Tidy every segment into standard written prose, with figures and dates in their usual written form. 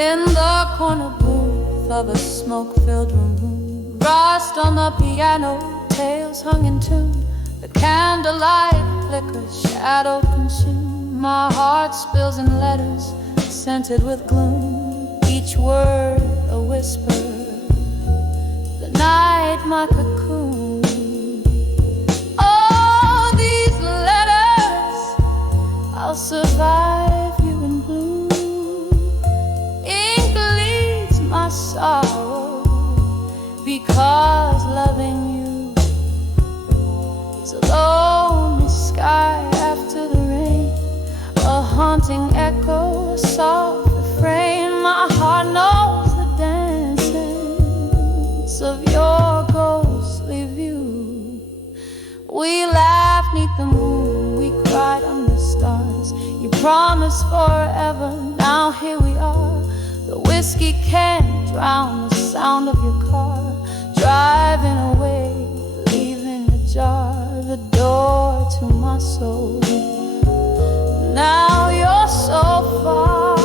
in the corner booth of a smoke-filled room. Rust on the piano, tales hung in tune. The candlelight flickers, shadow consumed. My heart spills in letters scented with gloom. Each word a whisper, the night my cocoon. Oh, these letters, I'll survive you in blue. Ink leads my sorrow, because loving you is a lonely sky after the rain, a haunting echo, a soft refrain. My heart knows the dance of your ghostly view. We laughed 'neath the moon, we cried under stars. You promised forever, now here we are. The whiskey can't drown the sound of your car, driving away, leaving ajar the door to my soul. Now you're so far.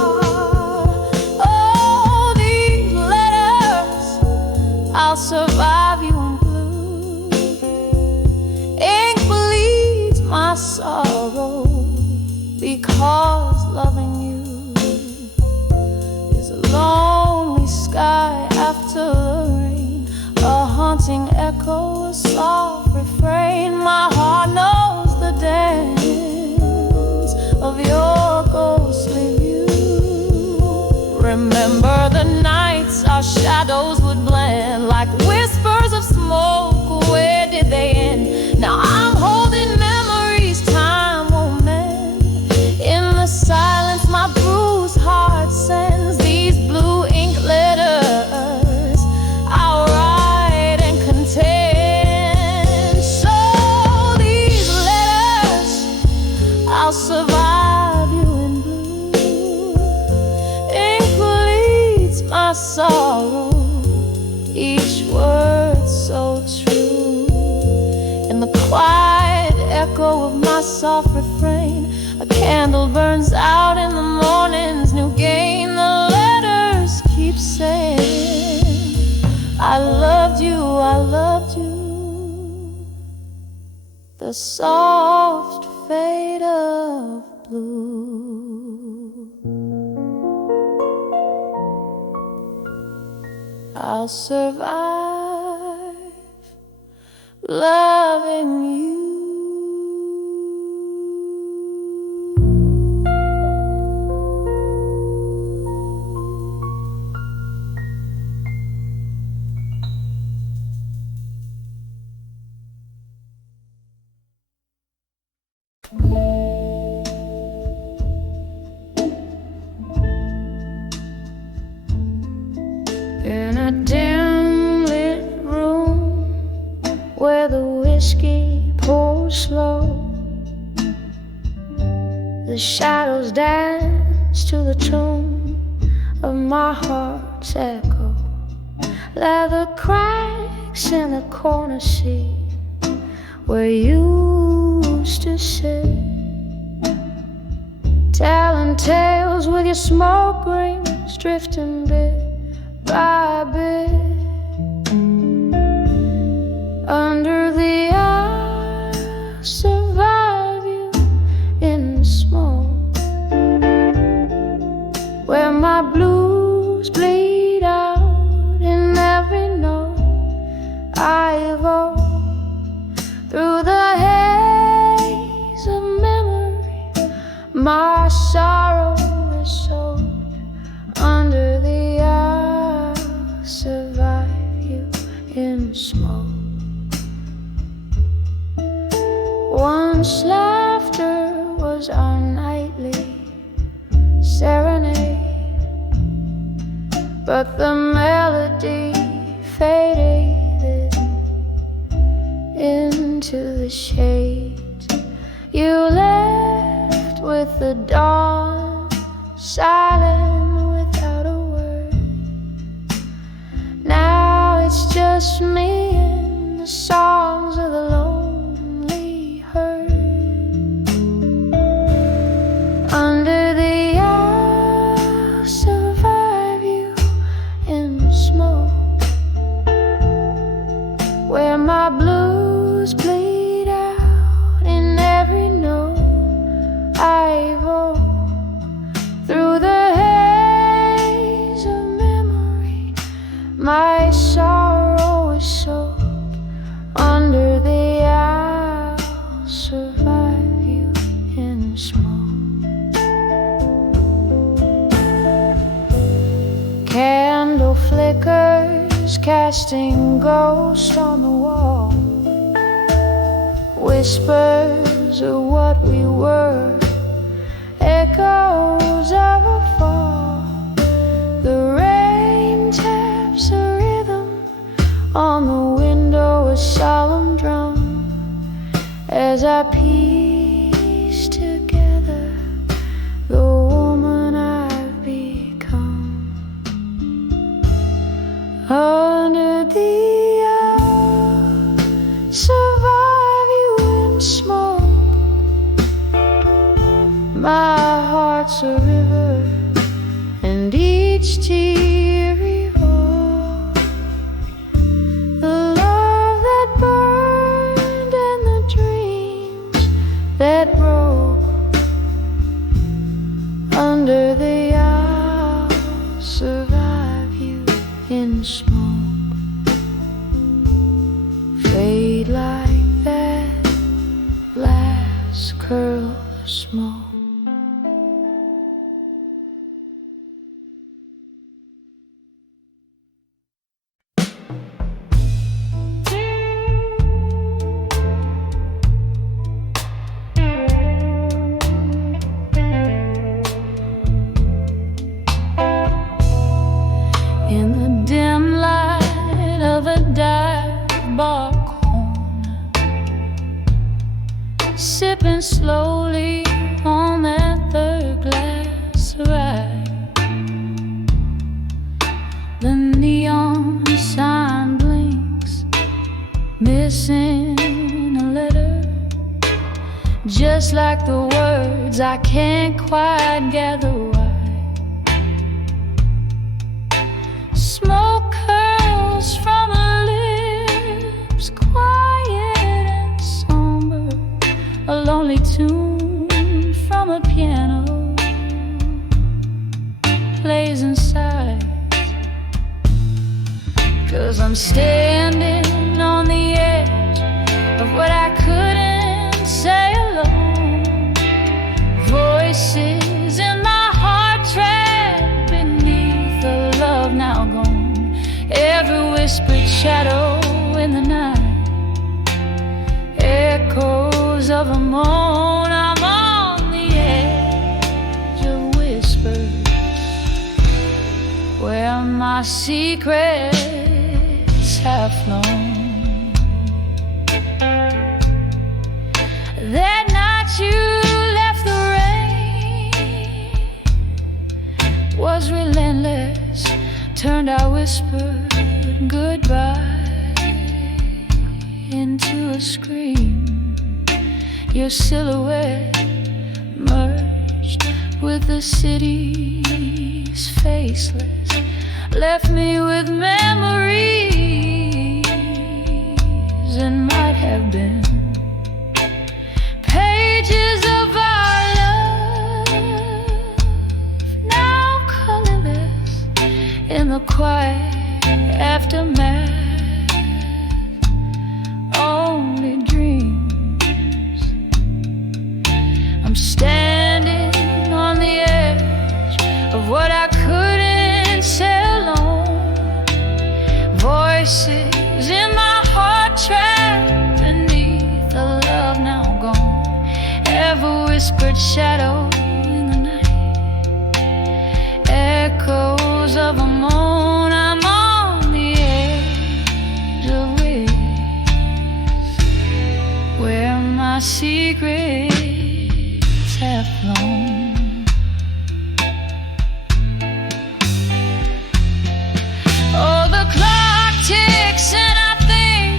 Oh, these letters, I'll survive you in blue. Ink bleeds my sorrow, because loving you is a lonely sky after the rain, a haunting echo, a soft refrain. My heart knows the dance of your ghostly view. Remember the nights our shadows would blend like whispers of smoke. Where did they end? Now I'm holding memories time won't mend. In the silence my bruised heart sends these blue ink letters I'll write and contend. So these letters, I'll survive you in blue. Ink bleeds my sorrow, each word so true. In the quiet echo of my soft refrain, a candle burns out in the morning's new gain. The letters keep saying, I loved you, I loved you. The soft fade of blue. I'll survive loving you. In a dim lit room where the whiskey pours slow, the shadows dance to the tune of my heart's echo. Leather cracks in the corner seat where you used to sit, telling tales with your smoke rings drifting bit by bit. Under the eye, survive you in the smoke, where my blues bleed out in every note I evoke. Through the haze of memory, my sorrow is soaked. Under the eye, survive you in smoke. Once laughter was our nightly serenade, but the melody faded into the shades. You left with the dawn, silent without a word. Now it's just me and the songs of the lonely herd. Under the eye, survive flickers casting ghosts on the wall, whispers of what we were, echoes of a fall. The rain taps a rhythm on the window, a solemn drum, as I piece together the woman I've become. Under the survive you in smoke. My heart's a river, and each tear evolves. The love that burned and the dreams that broke. Under the I'll survive you in smoke. Fade like that last curl of smoke. In the dim light of a dive bar corner, sipping slowly on that third glass of rye. The neon sign blinks, missing a letter, just like the words I can't quite gather why. Smoke curls from her lips, quiet and somber, a lonely tune from a piano plays inside. 'Cause I'm standing on the edge of what I couldn't say alone. Voices in my heart trapped beneath the love now gone. Every whispered shadow in the night, echoes of a moan. I'm on the edge of whispers, where my secrets have flown. That night you left, the rain was relentless, turned our whispered goodbye into a scream. Your silhouette merged with the city's faceless, left me with memories and might have been pages of our love, now colorless in the quiet aftermath. Only dreams. I'm standing on the edge of what I couldn't say alone. Voices in my heart trapped beneath the love now gone. Ever whispered shadow in the night, echoes of a moan. I'm on the edge of whispers, where my secrets have flown. Oh, the clock ticks and I think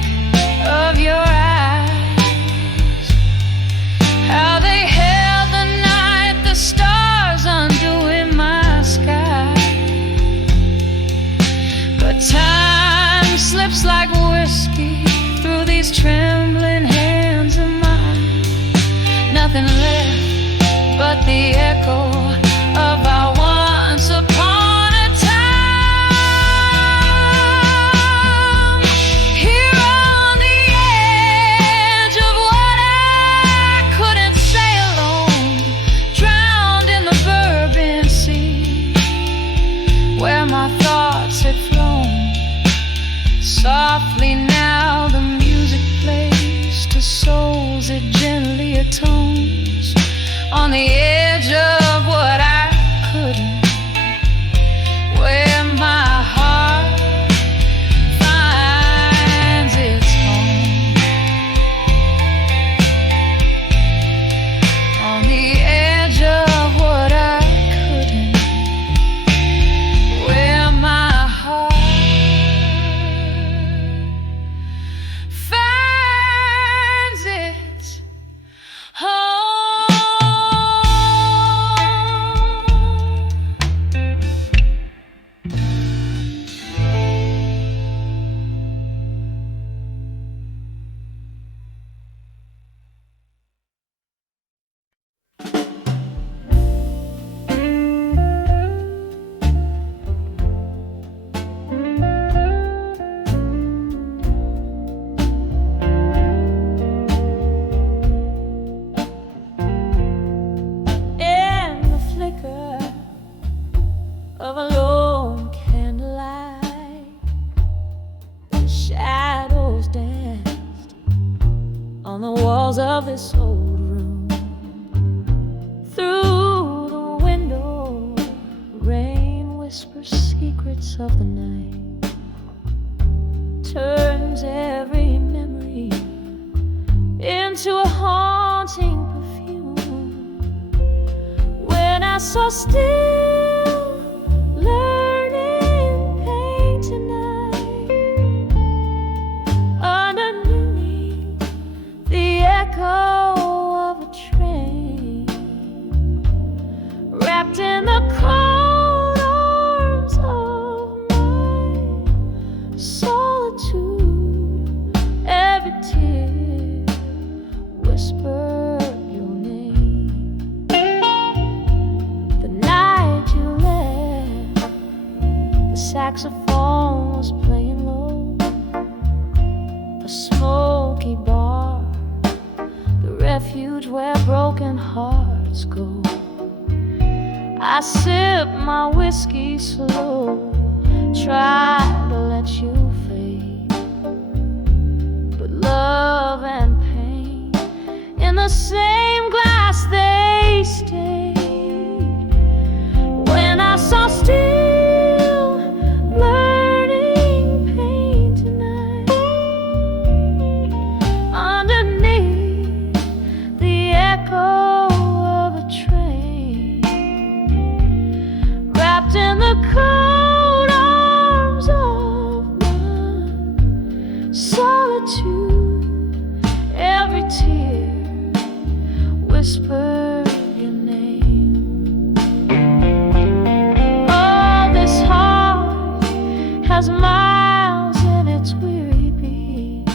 of your eyes, how they held the night, the stars undoing my sky. But time slips like whiskey through these trembling hands of mine. Nothing left but the echo of our once upon a time. Here on the edge of what I couldn't say alone, drowned in the Bourbon Sea, where my thoughts had flown. Softly now the music plays to souls it gently atones on the edge of what I couldn't, where my heart finds its home, on the edge of what I couldn't, where my heart finds its home. In the flicker of a lone candlelight, the shadows danced on the walls of this old room. Through the window, rain whispers secrets of the night, turns every memory into a haunting perfume. When I saw still learning pain tonight, underneath the echo of a train, wrapped in the cold arms of my solitude, every tear whispered your name. The night you left, the saxophone was playing low, a smoky bar, the refuge where broken hearts go. I sip my whiskey slow, try to let you fade, but love and pain in the same glass they stayed. When I saw still learning pain tonight, underneath the echo of a train, wrapped in the cold arms of my solitude, every tear whispered your name. Oh, this heart has miles in its weary beat,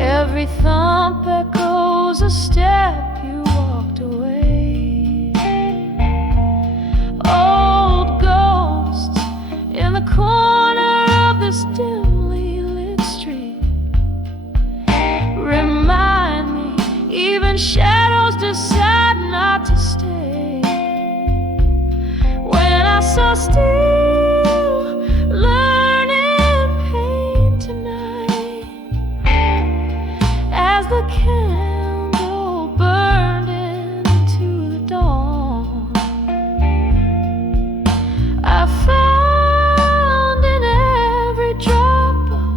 every thump echoes a step you walked away. Old ghosts in the corner of this dimly lit street remind me even shadows decide not to stay. When I saw still learning pain tonight, as the candle burned into the dawn, I found in every drop of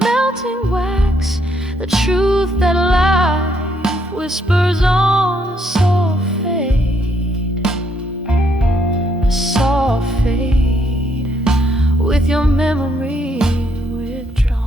melting wax the truth that life whispers on a soft fade, a soft fade, with your memory withdrawn.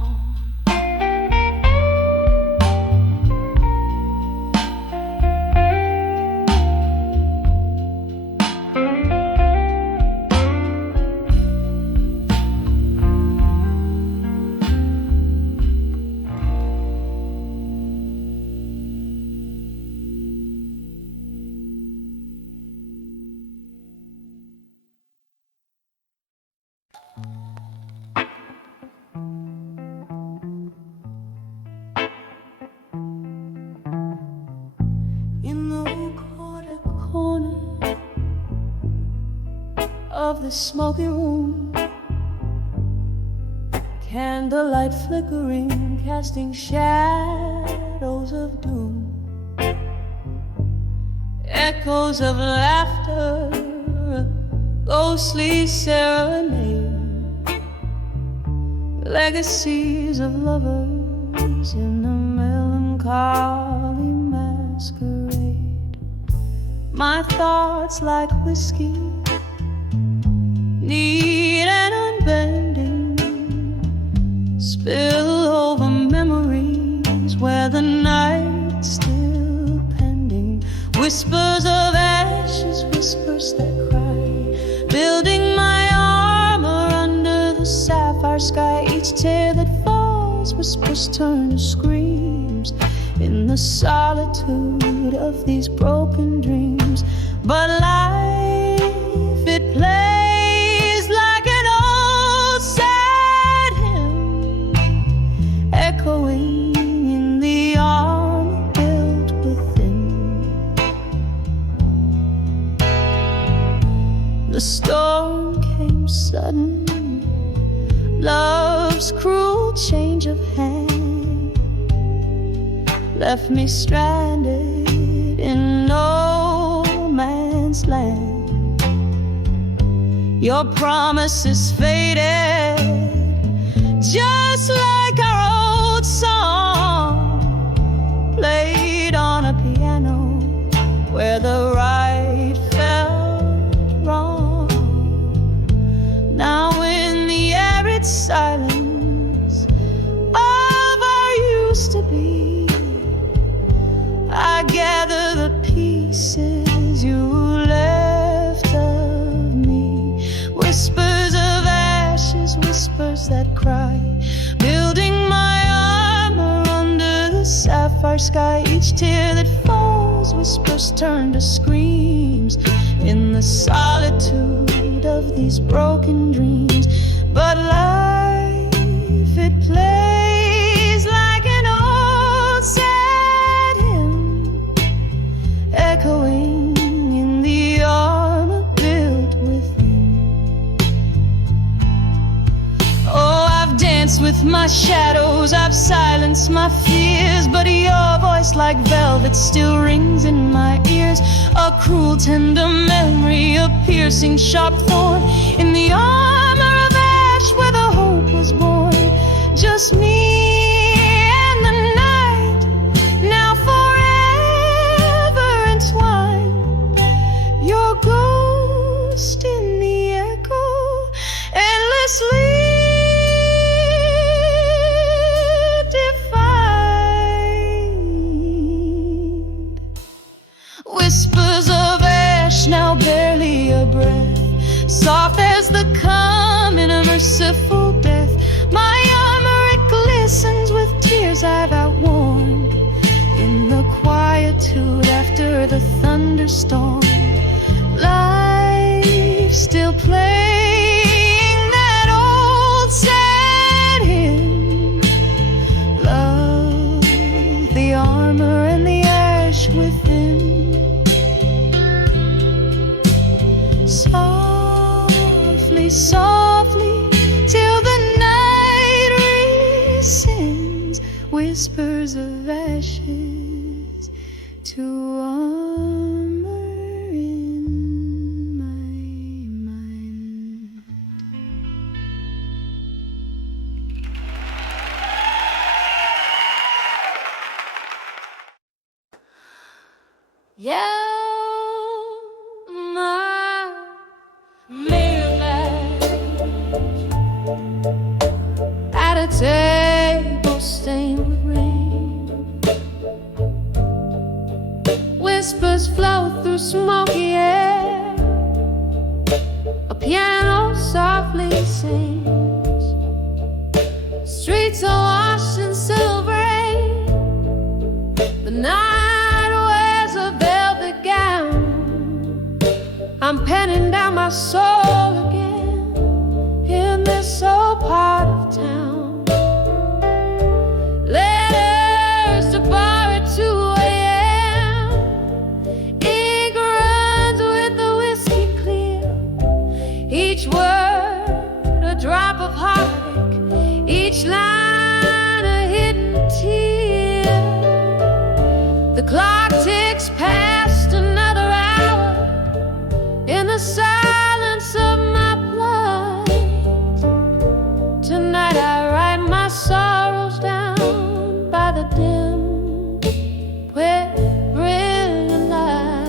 of the smoky room, Candlelight flickering, casting shadows of doom. Echoes of laughter, a ghostly serenade. Legacies of lovers in a melancholy masquerade. My thoughts like whiskey, neat and unbending, spill over memories where the night's still pending. Whispers of ashes, whispers that cry, building my armor under the sapphire sky. Each tear that falls, whispers turn to screams in the solitude of these broken dreams. But life, it plays like an old sad hymn, echoing in the armor built within. The storm came sudden, love's cruel change of hand left me stranded in no man's land. Your promises faded, just like our old song, played on a piano where the right felt wrong. Now in the arid silence of our used to be, I gather the pieces you left of me. Whispers of ashes, whispers that cry, building my armor under the sapphire sky. Each tear that falls, whispers turn to screams in the solitude of these broken dreams. But life, it plays like an old sad hymn, echoing in the armor built within. Oh, I've danced with my shadows, I've silenced my fears, but your voice like velvet still rings in my ears. A cruel tender memory, a piercing sharp thorn in the armor of ash where the hope was born. Just me and the night, now forever entwined. Your ghost in the echo, endlessly defined. Whispers of ash, now barely a breath, soft as the coming of merciful death. My armor, it glistens with tears I've outworn in the quietude after the thunderstorm. Life still playing that old sad hymn. Love, the armor and the ash within. Softly, softly, till the night rescinds. Whispers of ashes to armor in my mind. Yeah, my Moonlit at a table stained with rain. Whispers flow through smoky air. A piano softly sings. Streets are washed in silver rain. The night wears a velvet gown. I'm penning down my soul again in this old part of town. Letters to bar at 2 a.m. Ink runs with the whiskey clear. Each word a drop of heartache. Each each line a hidden tear. The clock ticks past another hour in the silence of my plight. Tonight I write my sorrows down by the dim brilliant light.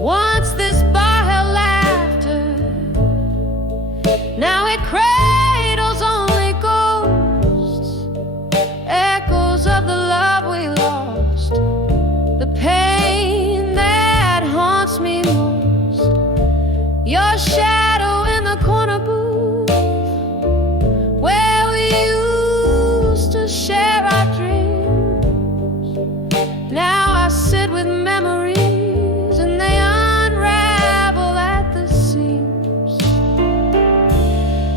Once this bar held laughter, now it cradles only ghosts, echoes of the love we lost, the pain that haunts me most. Your shadow in the corner booth, where we used to share our dreams. Now I sit with memories and they unravel at the seams.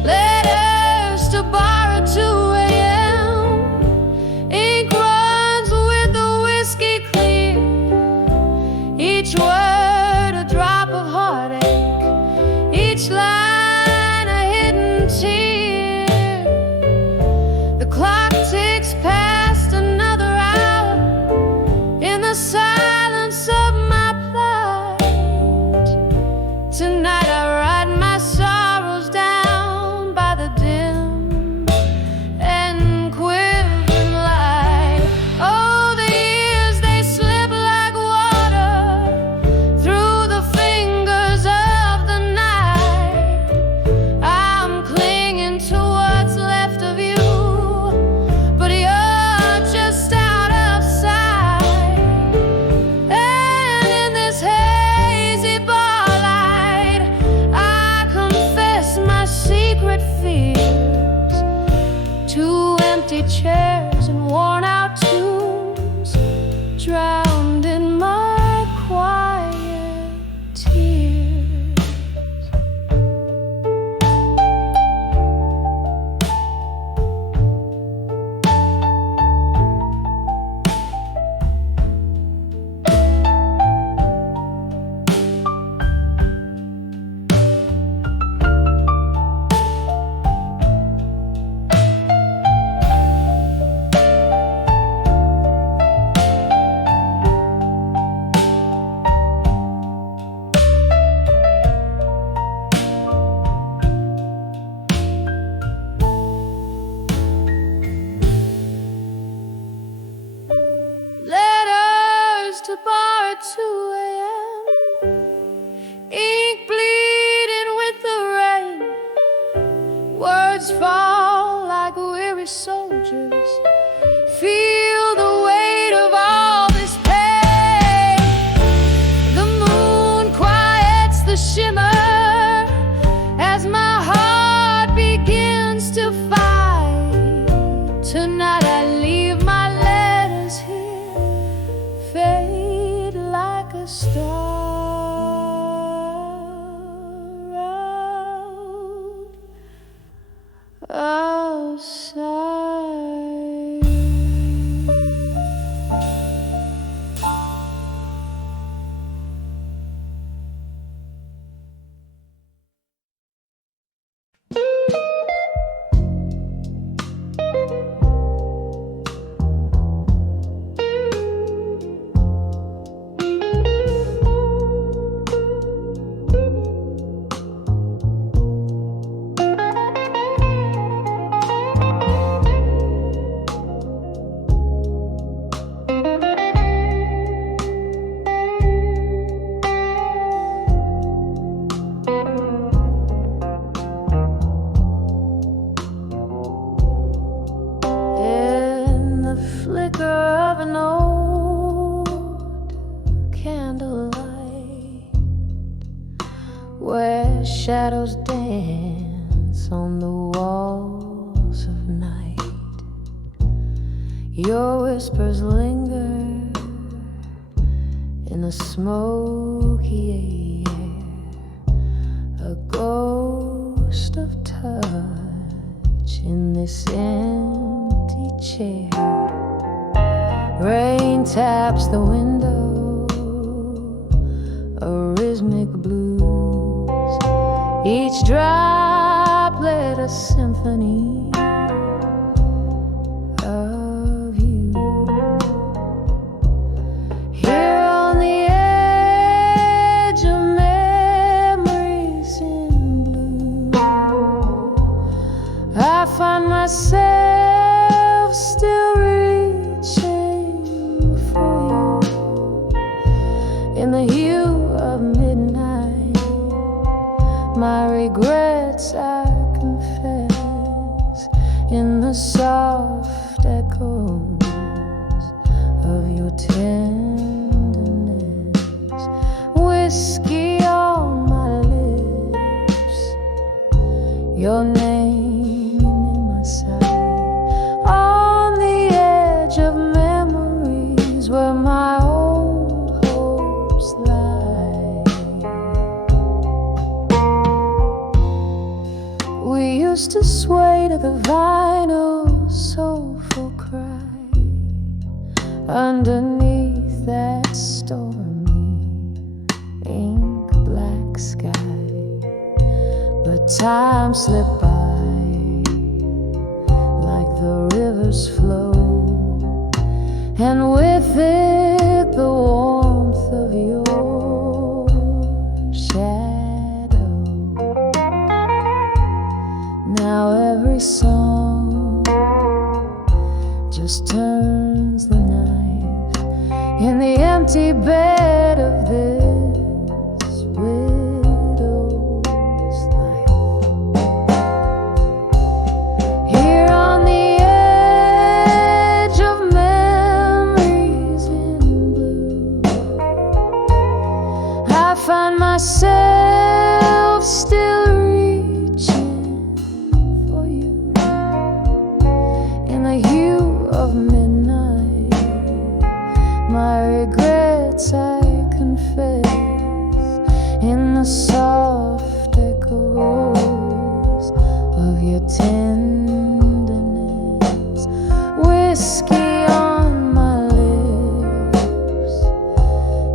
Letters to bar at 2 a.m. Ink runs with the whiskey clear. Each word a drop of heartache, each line a hidden tear. The clock ticks past another hour in the silence of my plight. Tonight I write my sorrows down by the dim and quivering light. Oh, the years, they slip like water through the fingers of the night. I'm clinging to what's left of you, but you're just out of sight. And in this hazy bar light, I confess my secret fears. 2 empty chairs and worn out tunes, drowned in my quiet tears. Letters to bar at 2 a.m. Ink bleeding with the rain. Words fall like weary soldiers. Feel the weight of all this pain. The moon quiets the shimmer as my heart begins to fight. Tonight I leave my letters here, fade like a star out outside. Shadows dance on the walls of night. Your whispers linger in the smoky air. A ghost of touch in this empty chair. Rain taps the window, a rhythmic blues each droplet a symphony of you. Here on the edge of memories in blue, I find myself still reaching for you. In the hue of midnight, my regrets I confess, in the soft echoes of your tenderness. Whiskey on my lips, your name in my sight, on the edge of memories where my old hopes lie. We used to sway to the vinyl soulful cry underneath that stormy ink black sky. But time slipped by like the river's flow, and with it the warmth of your shadow. Now every song just turns the knife in the empty bed of this widow's life. Here on the edge of memories in blue, I find myself still reaching for you. In the hue of midnight, my regrets I confess, in the soft echoes of your tenderness. Whiskey on my lips,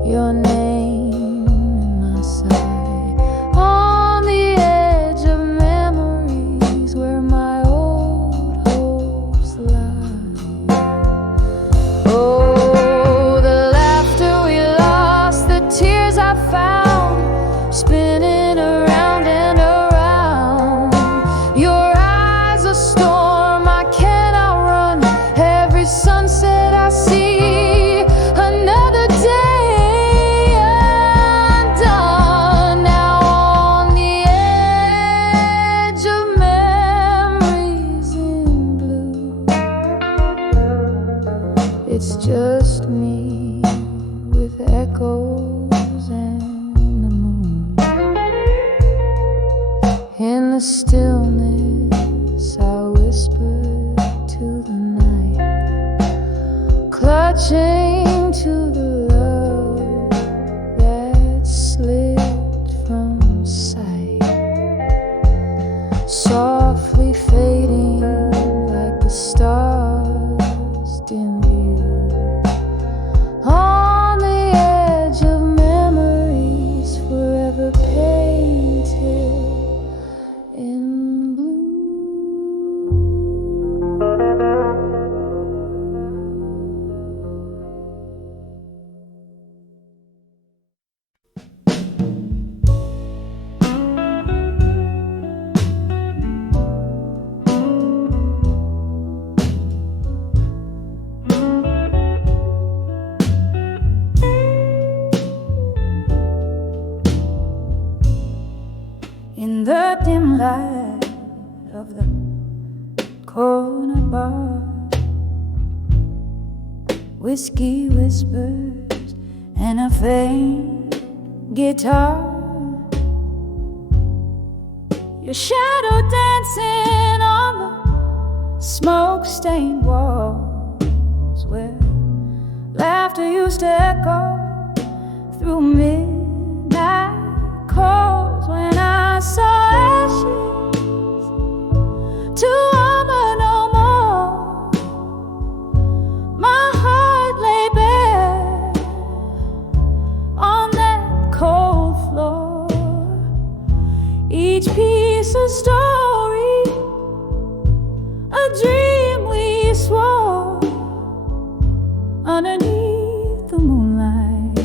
your name in my sight, on the edge of memories where my old hopes lie. Oh, the laughter we lost, the tears I found, spinning around and around. Your eyes a storm I cannot run, every sunset I see, another day undone. Now on the edge of memories in blue, it's just me with echoes and the moon. In the stillness I whisper to the night, clutching to the love that slipped from sight, softly fading like the stars dim view. On the edge of memories, forever painted in blue. In the dim light of the corner bar, whiskey whispers and a faint guitar. Your shadow dancing on the smoke-stained walls where laughter used to echo through midnight calls. When I saw ashes to armor no more, my heart lay bare on that cold floor. Each a story, a dream we swore underneath the moonlight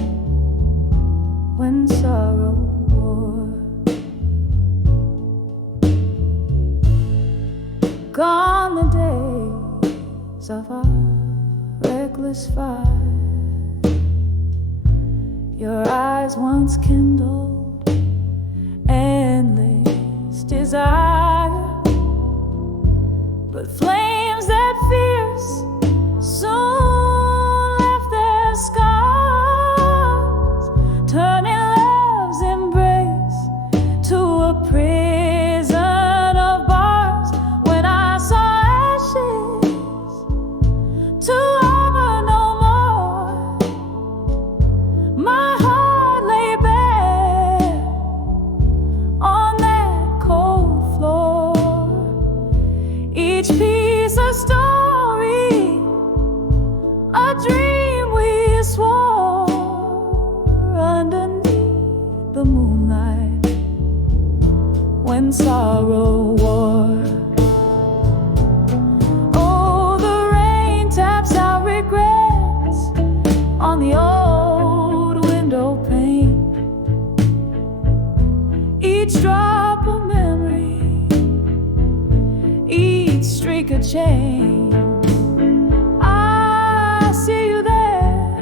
when sorrow wore. Gone the days of our reckless fire. Your eyes once kindled endless desire, but flames that fierce soon left their scars, turning love's embrace to a prison of bars. When I saw ashes to armor no more, my heart lay bare on that cold floor. Each piece a story, a dream we swore underneath the moonlight when sorrow wore. Oh, the rain taps out regrets on the old window pane. Each drop a memory, each streak a chain. I see you there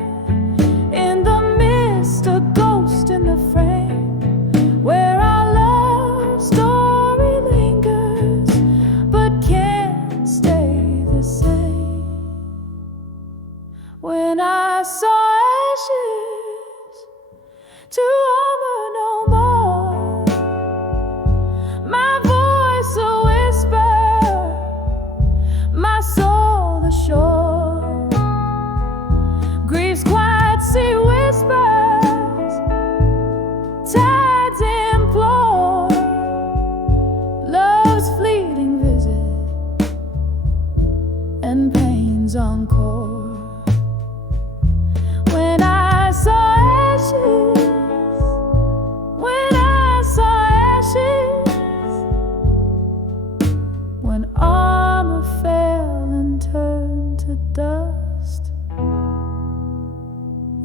in the mist, a ghost in the frame, where our love story lingers but can't stay the same. When I saw ashes to armor no more, my voice a whisper, my soul the shore. Grief's quiet sea whispers, tides implore love's fleeting visit and pain's encore. When I saw ashes, when I saw ashes, when armor fell and turned to dust,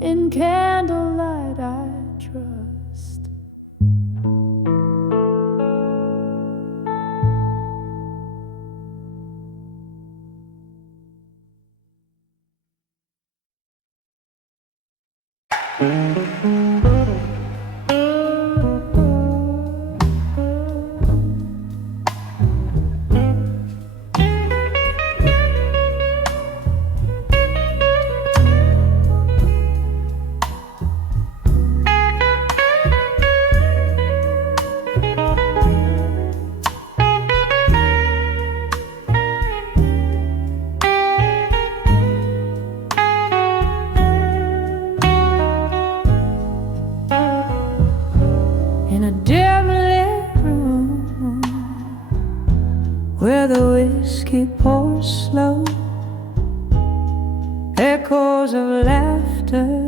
in candlelight I trust. In a dim lit room where the whiskey pours slow, echoes of laughter,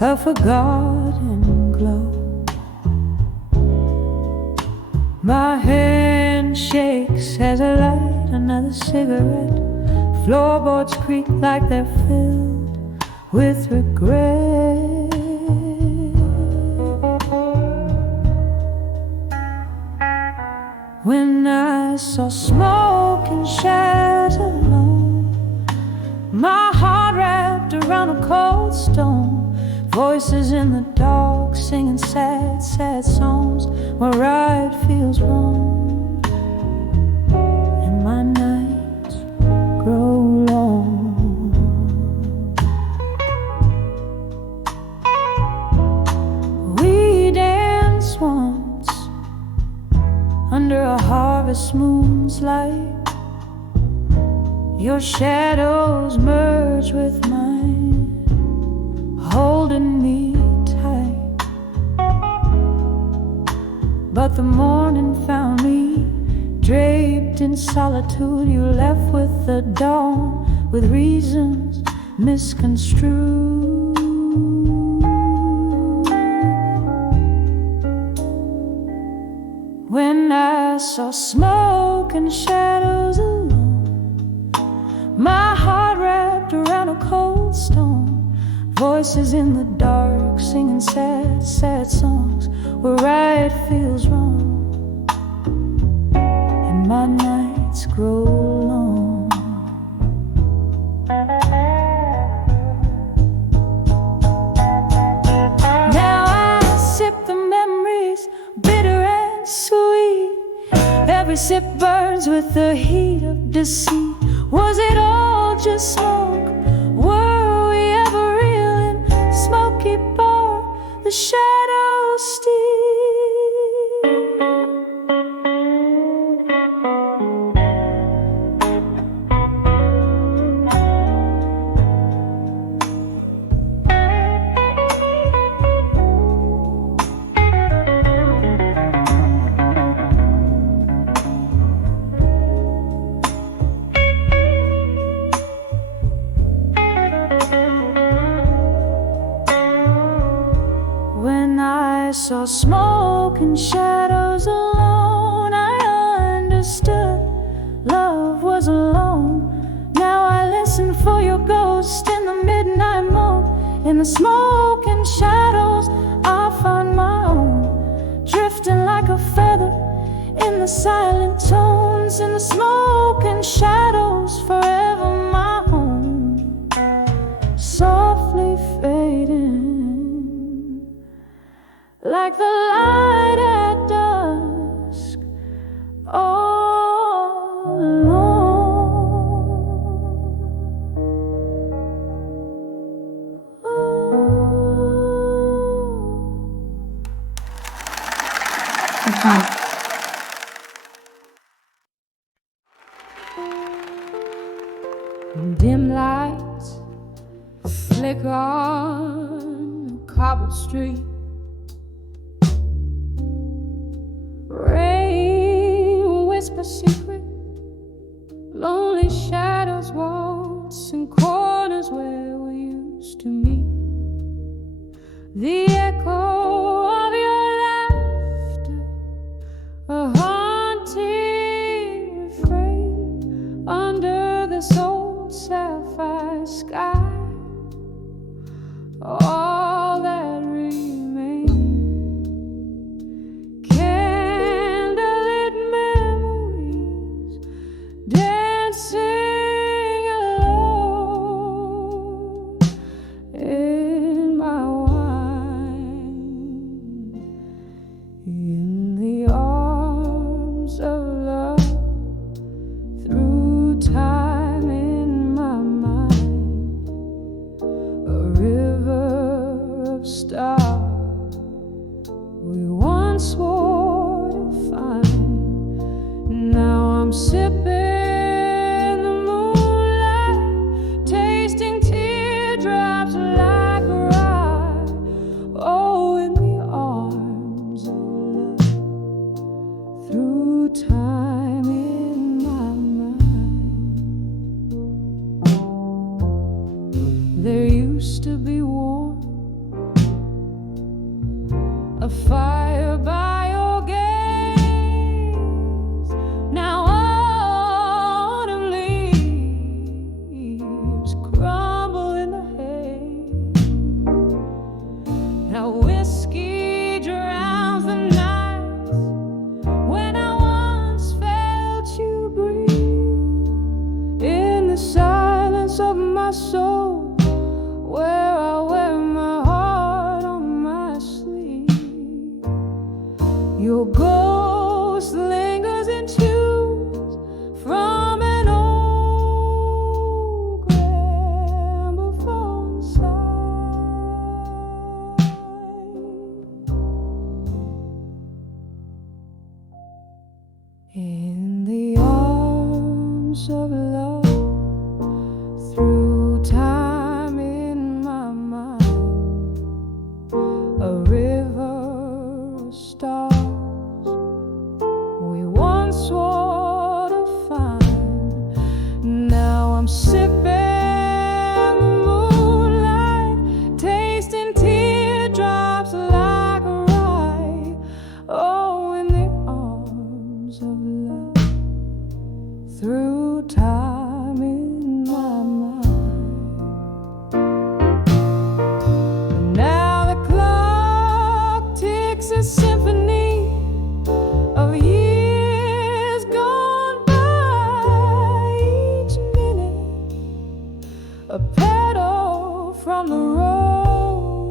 a forgotten glow. My hand shakes as I light another cigarette. Floorboards creak like they're filled with regret. When I saw smoke and shadows alone, my heart wrapped around a cold stone. Voices in the dark singing sad, sad songs where right feels wrong, and my nights grow long. We danced once under a harvest moon's light. Your shadows merge with mine, holding me tight. But the morning found me draped in solitude. You left with the dawn, with reasons misconstrued. When in the shadows alone, my heart wrapped around a cold stone. Voices in the dark singing sad, sad songs where right feels wrong, and my nights grow long. Now I sip the memories, bitter and sweet. Every sip burns with the heat of deceit. Was it all just smoke? Were we ever real in the smoky bar, the shadows steal? Saw smoke and shadows alone, I understood love was alone. Now I listen for your ghost in the midnight moon. In the smoke and shadows I find my own, drifting like a feather in the silent tones. In the smoke and shadows forever my home, softly fading like the light at dusk, all alone. Dim lights flicker on a cobbled street. Rain whisper secret, lonely shadows waltz in corners where we used to meet. The echo of your laughter, a haunting refrain under this old sapphire sky. All that remains, candlelit memories dancing alone in my wine, in the arms of love, through time in my mind, a river of stars we once swore to find. Now I'm sipping the moonlight, tasting teardrops like rye. Oh, in the arms of love, through time in my mind. There used to be warm, a fire by your gaze. Now autumn leaves crumble in the haze. Now whiskey drowns the nights when I once felt you breathe in the silence of my soul, where I wear my heart on my sleeve.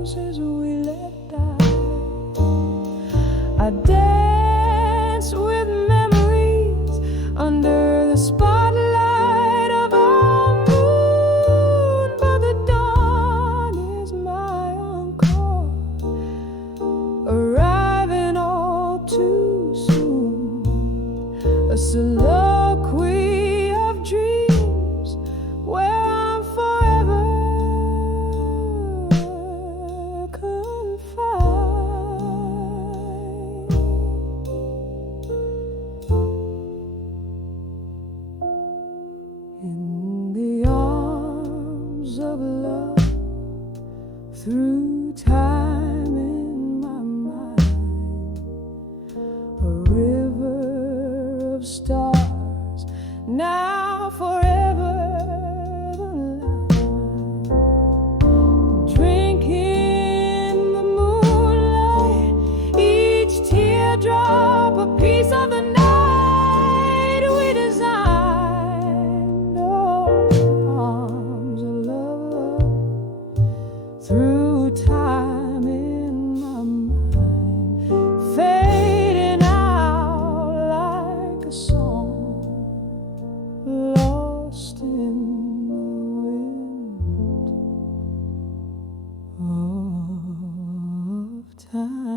roses we let die. I dance with memories under the spotlight of our moon, but the dawn is my encore, arriving all too soon. A soliloquy of dreams where I'm forever confined. In the arms of love, through time in my mind, a river of stars, now forever the line. Drinking the moonlight, each teardrop a piece of the night we designed. Oh, arms of love, through time in my mind, fading out like a song lost in the wind of time.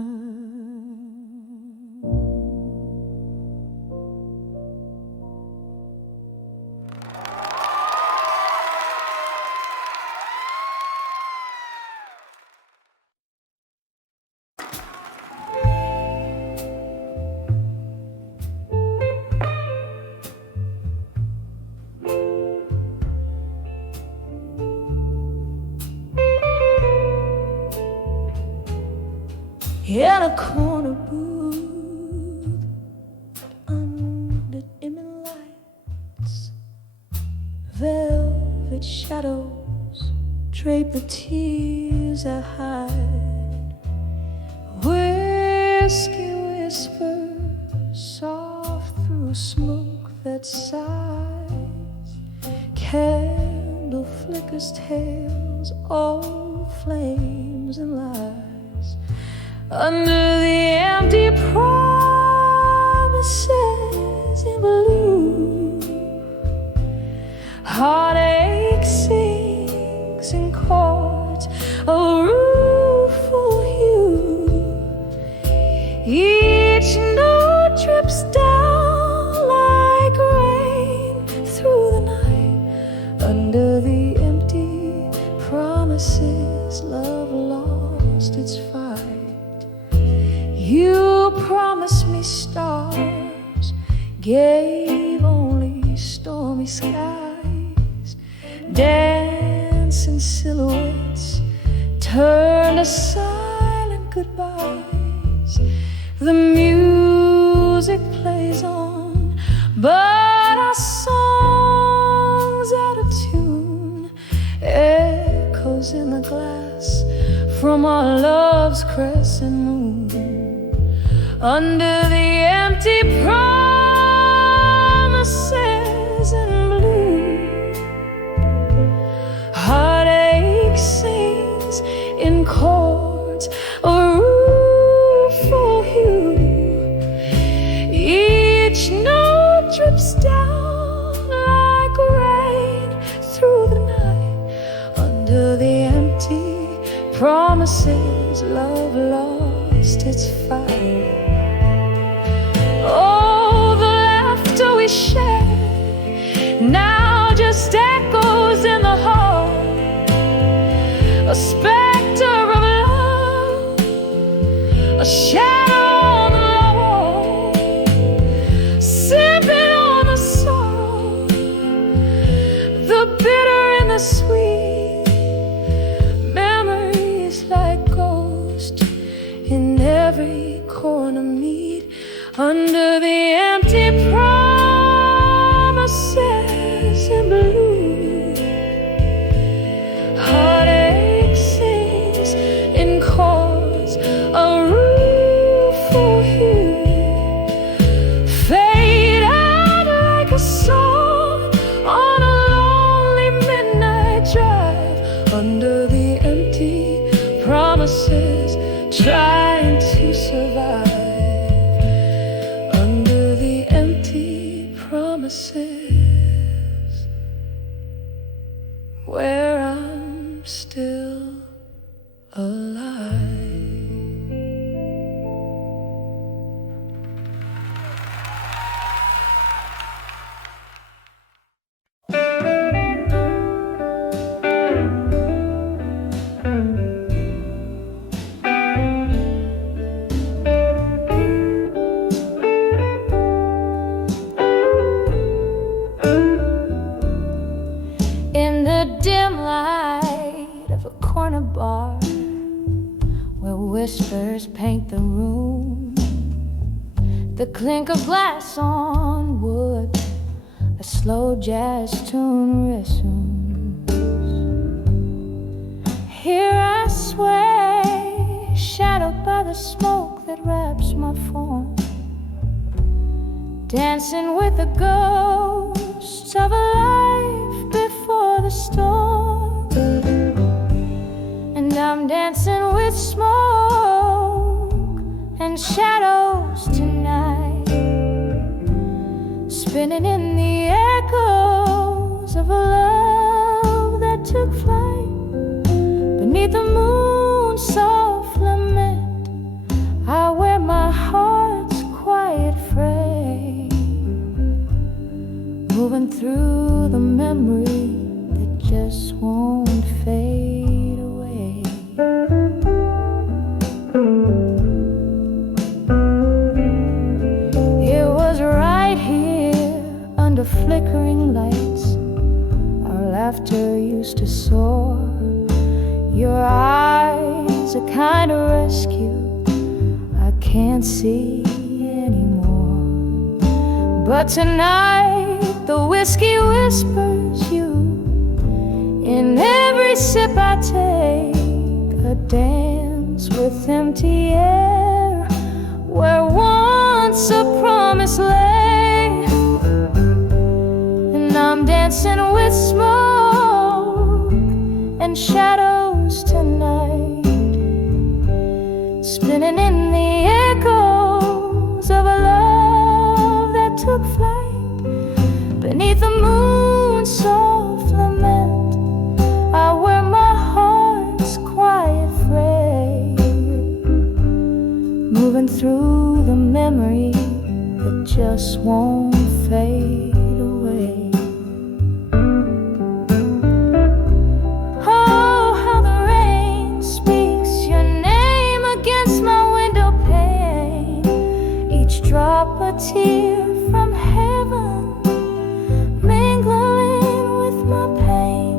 In a corner booth, under dim lights, velvet shadows drape the tears I hide. Whiskey whispers soft through smoke that sighs. Candle flickers tales, all flames and lies. Under the empty promises in blue, heartache sings in chords, a rueful hue. Each note drips down like rain through the night. Under the empty promises, love lost its fight. You promised me stars, gave only stormy skies. Dancing silhouettes turned to silent goodbyes. The music plays on, but our song's out of tune. Echoes in the glass from our love's crescent moon. Under the empty promises in blue, heartache sings in chords, a rueful hue. Each note drips down like rain through the night. Under the empty promises, love lost its fight. Oh, the laughter we shared now just echoes in the hall. A specter of love, a shadow on the wall, sipping on the salt, the bitter and the sweet. Memories like ghosts in every corner meet. Under the empty promises in blue, heartache sings in chords, a rueful hue. Fade out like a song on a lonely midnight drive. Under the empty promises promises, trying to survive under the empty promises, where I'm still alive. In the dim light of a corner bar, where whispers paint the room, the clink of glass on wood, a slow jazz tune resumes. Here I sway, shadowed by the smoke that wraps my form, dancing with the ghosts of a life before the storm. And I'm dancing with smoke and shadows tonight, spinning in the echoes of a love that took flight. Beneath the moon's soft lament, I wear my heart's quiet frame, moving through the memory that just won't fade away. It was right here under flickering lights our laughter used to soar. Your eyes, a kind of rescue I can't see anymore. But tonight the whiskey whispers you in every sip I take, a dance with empty air where once a promise lay. And I'm dancing with smoke and shadows tonight, spinning in the echoes of a love that took flight. Beneath the moon's soft lament, I wear my heart's quiet frame, moving through the memory that just won't fade away. Oh, how the rain speaks your name against my window pane, each drop a tear from heaven, mingling with my pain.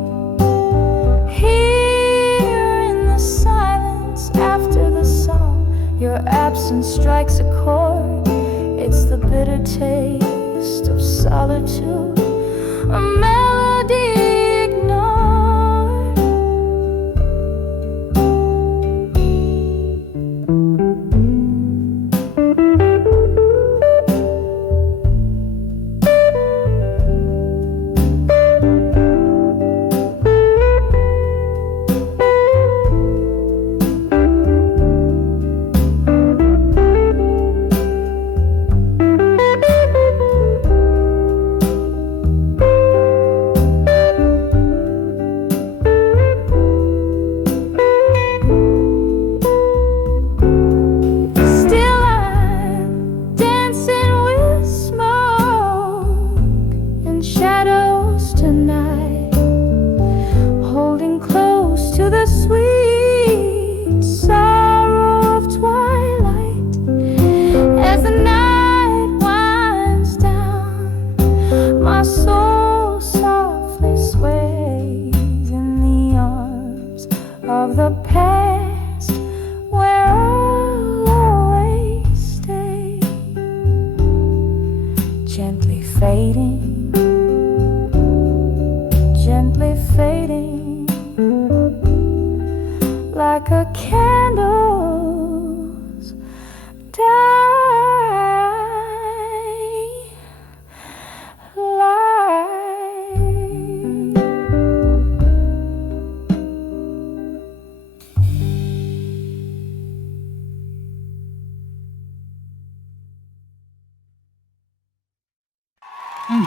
Here in the silence after the song, your absence strikes a chord. It's the bitter taste of solitude, a melody ignored.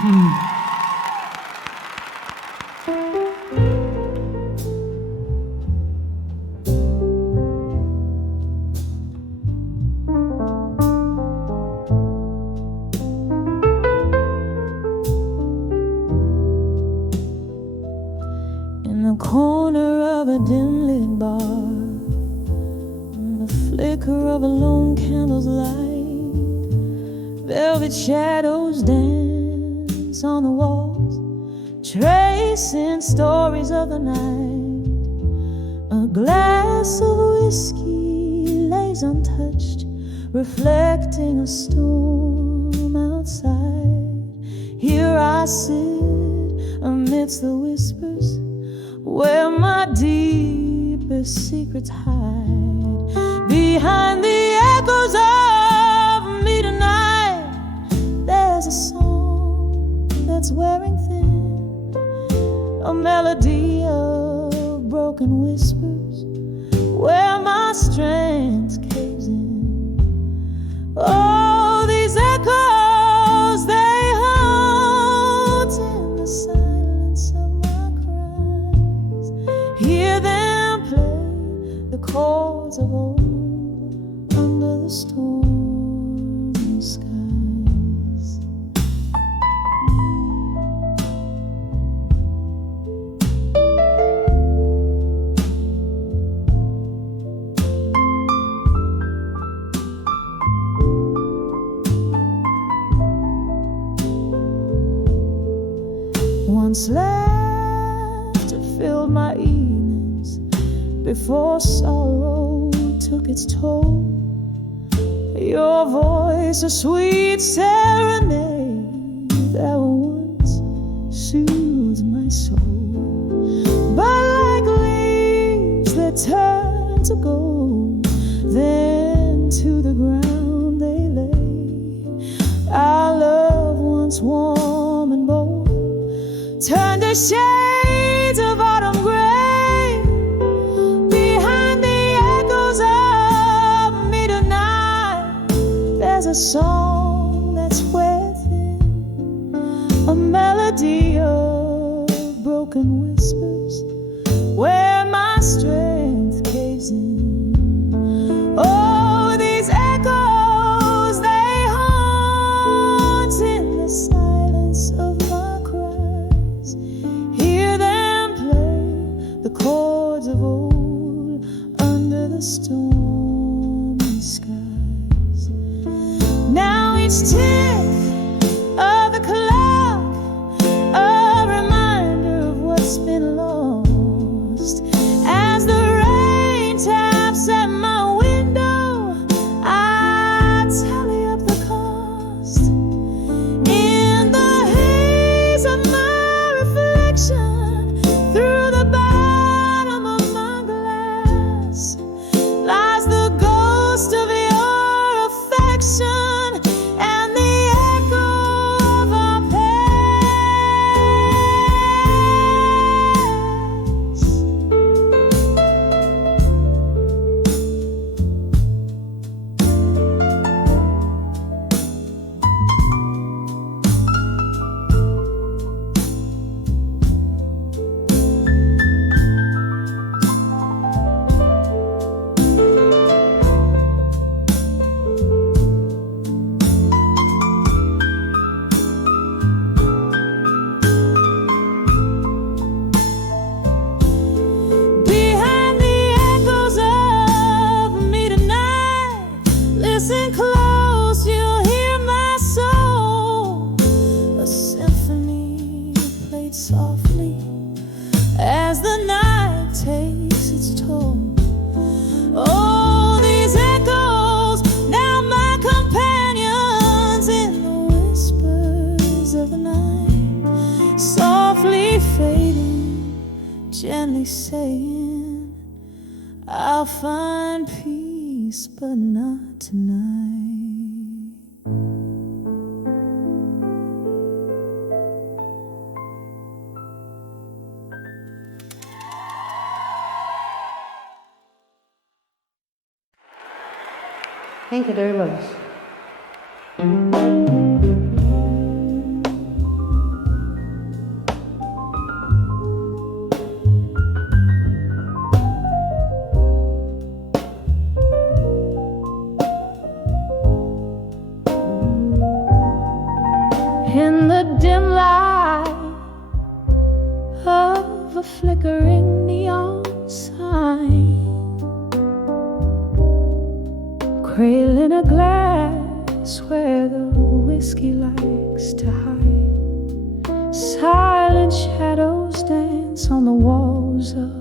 In the corner of a dim-lit bar, in the flicker of a lone candle's light, velvet shadows dance on the walls, tracing stories of the night. A glass of whiskey lays untouched, reflecting a storm outside. Here I sit amidst the whispers, where my deepest secrets hide. Behind the echoes of me tonight, there's a song that's wearing thin, a melody of broken whispers, where my strength caves in. Oh, these echoes, they haunt in the silence of my cries. Hear them play the chords of old under the stormy skies. Once laughter filled my evenings before sorrow took its toll. Your voice, a sweet serenade that once soothed my soul. But like leaves that turn to gold, then to the ground they lay. Our love, once warm and bold, turned to shades of autumn gray. Behind the echoes of me tonight, there's a song that's within, a melody of broken whispers, where my strength caves in. Oh, these echoes, they haunt in the silence of my cries. Hear them play the chords of old under the stormy skies. Now each tick of the clock, a reminder of what's been lost. As the rain taps at my window, I tally up the cost. In the haze of my reflection, through the bottom of my glass, lies the ghost of your affection and the echo of our past. Behind the echoes of me tonight, listen close, you'll hear my soul. A symphony played softly as the night takes its toll. Oh, these echoes, now my companions in the whispers of the night, softly fading, gently saying, I'll find peace, but not tonight. Thank you very much. in the dim light of a flickering neon sign, cradle in a glass where the whiskey likes to hide. Silent shadows dance on the walls of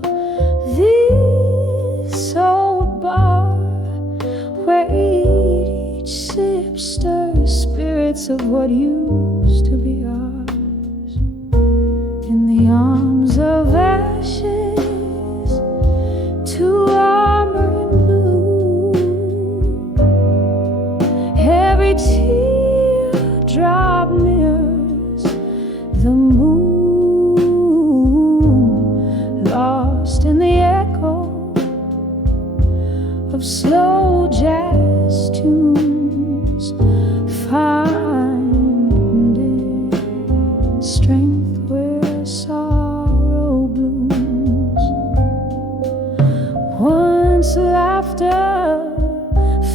this old bar, where each sip stirs spirits of what used to be ours. In the arms of ashes, to armor in blue, every teardrop mirrors the moon, lost in the echo of slow jazz tunes, finding strength where sorrow blooms. Once laughter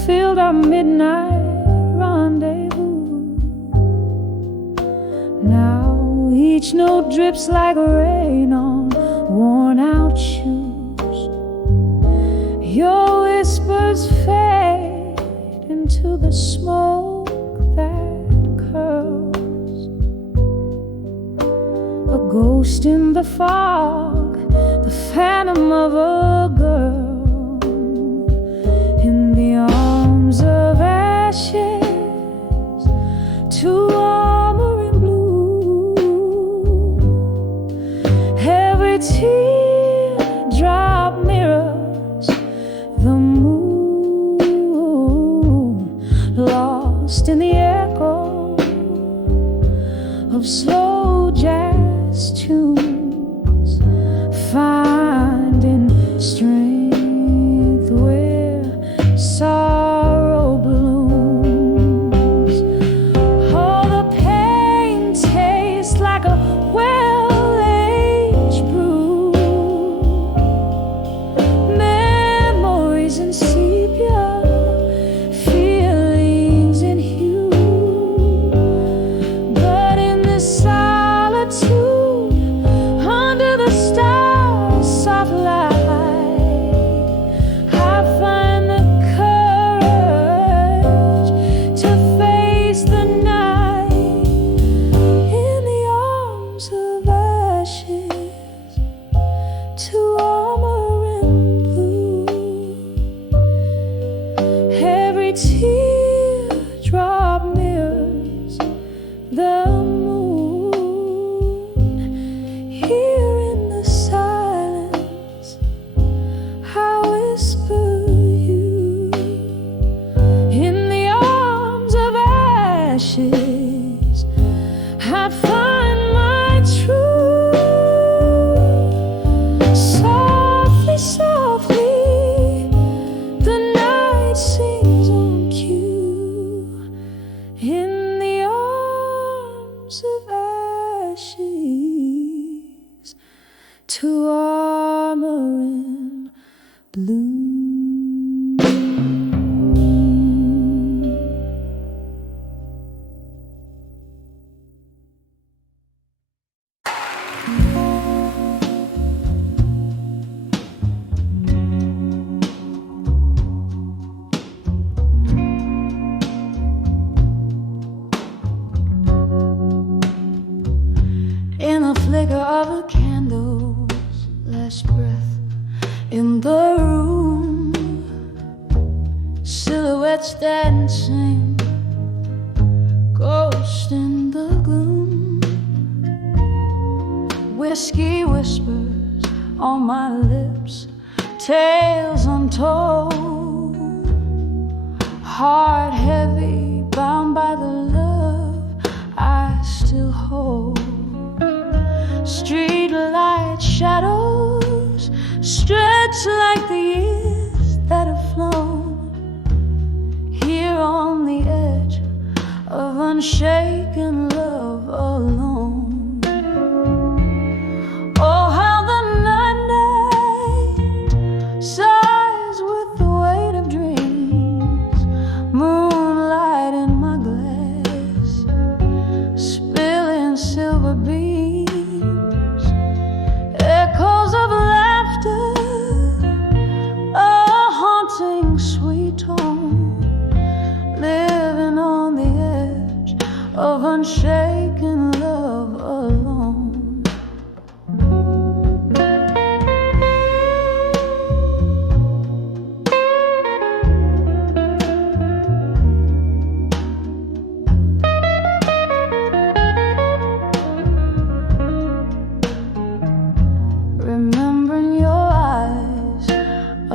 filled our midnight rendezvous, now each note drips like rain on worn out shoes. Your whispers fade into the smoke that curls, a ghost in the fog, the phantom of a girl. In the arms of ashes, to armor in blue, every teardrop mirrors the moon, lost in the echo of slow jazz tunes, finding strength where sorrow blooms. Oh, the pain tastes like a well-aged brew, memories in sepia, feelings in hue. But in this solitude, under the stars' soft light, I find the courage to face the night. In the arms of ashes, to armor in blue, every teardrop mirrors the moon. Here in the silence, I whisper you. In the arms of ashes, I'd find my truth. Softly, softly, the night sings on cue. In the arms of ashes, to armor in blue. In a flicker of a candle's last breath in the room, silhouettes dancing, ghost in the gloom. Whiskey whispers on my lips, tales untold, heart heavy, bound by the love I still hold. Street light shadows stretch like the years that have flown, here on the edge of unshaken love alone. Oh, how the night sighs with the weight of dreams, moonlight in my glass,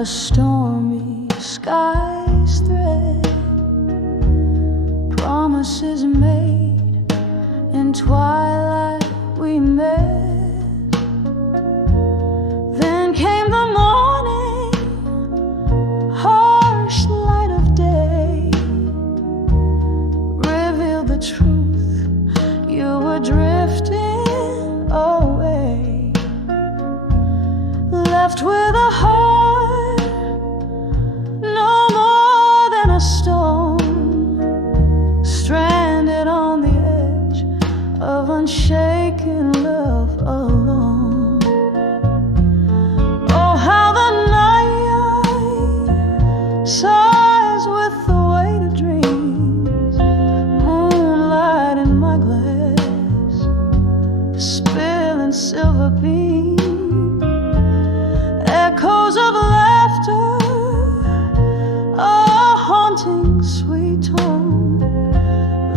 a stormy sky's thread, promises made in twilight we met. Then came the morning, harsh light of day, revealed the truth, you were drifting away, left with a heart no more than a stone, stranded on the edge of unshaken love alone. Oh, how the night sighs with the weight of dreams, moonlight in my glass, spilling silver beams, echoes of laughter, a haunting sweet tone,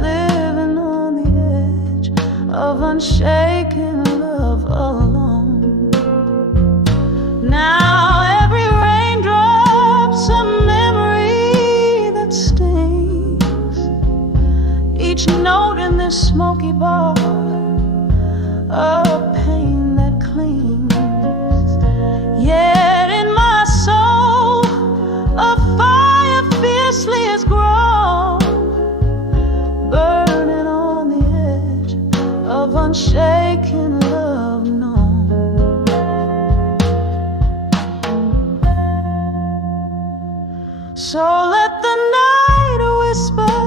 living on the edge of unshaken love alone. Now every raindrop's a memory that stings, each note in this smoky bar a pain that clings. Yet in my soul a fire fiercely has grown, burning on the edge of unshaken love known. So let the night whisper,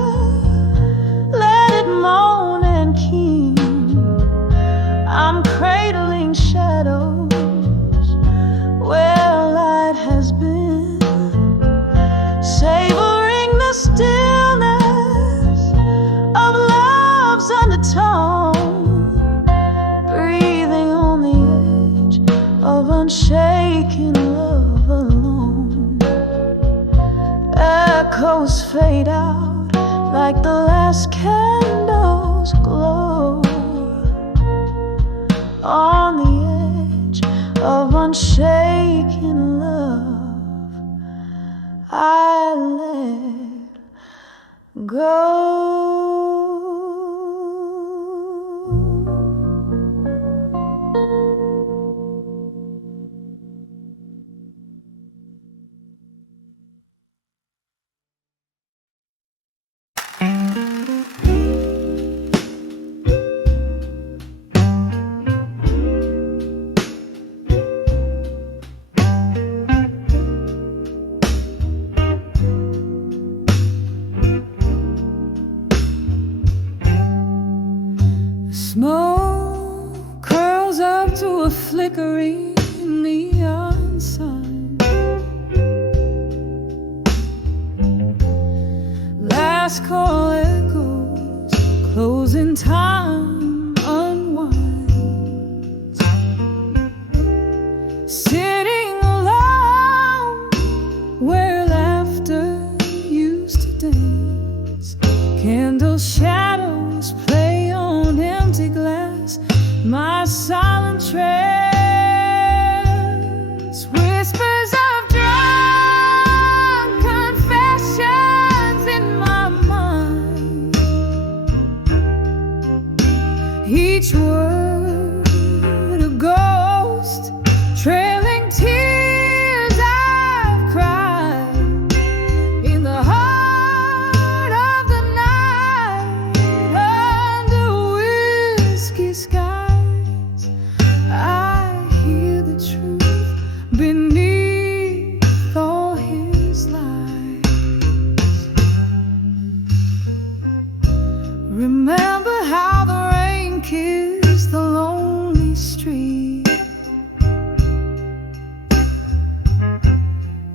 let it moan and keen. I'm cradling shadows where light has been, savoring the stillness of love's undertone, breathing on the edge of unshaken love alone. Echoes fade out like the last candles glow on the edge of unshaken love. I let go. Smoke curls up to a flickering neon sign. Last call echoes, closing time unwinds. Sitting alone where laughter used to dance, candle shadows play on empty glass, my silent trance, whispers of drunk confessions in my mind, each word a ghost, trailing tears I've cried in the heart of the night, under whiskey skies. I hear the truth beneath all his lies. Remember how the rain kissed the lonely street.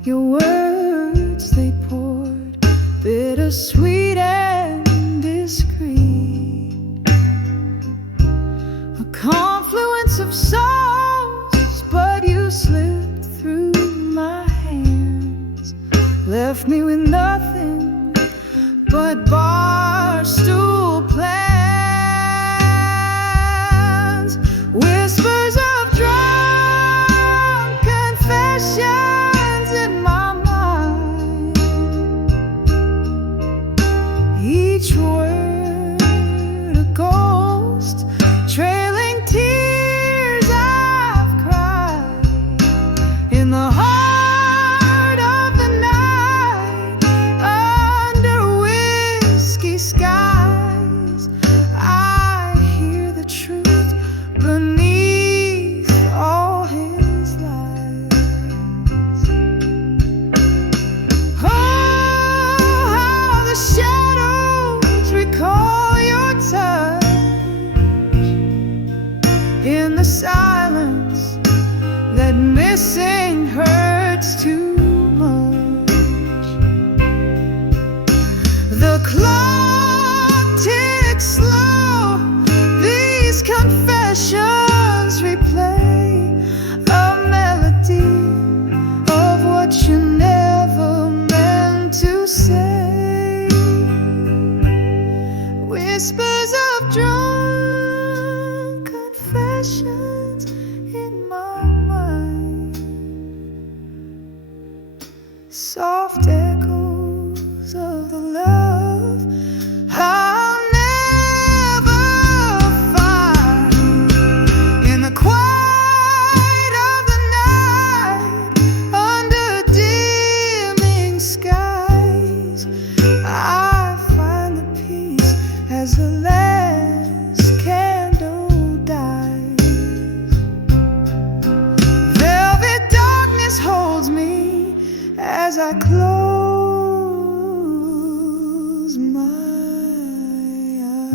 Your words, they poured bittersweet and discreet, a confluence of souls, but you slipped through my hands, left me with nothing but bar stool plans, whispers of drunk confessions in the shadows recall your touch. In the silence, that missing hurts too much. The clock ticks slow, these confessions replay a melody of what you never meant to say. Whispers of drunk confessions in my mind, soft echoes of the love I'll never find. In the quiet of the night, under dimming skies, I find the peace as the last candle dies. Velvet darkness holds me as I close my eyes.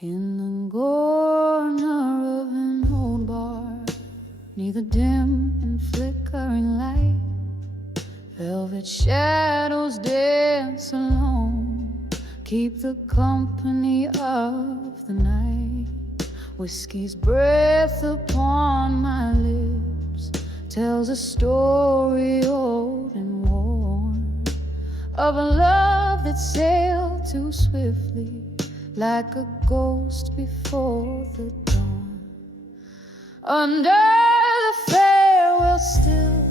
In the corner of an old bar, near the dim and flickering light, velvet shadows dance alone, keep the company of the night. Whiskey's breath upon my lips tells a story old and worn, of a love that sailed too swiftly, like a ghost before the dawn. Under the farewell still,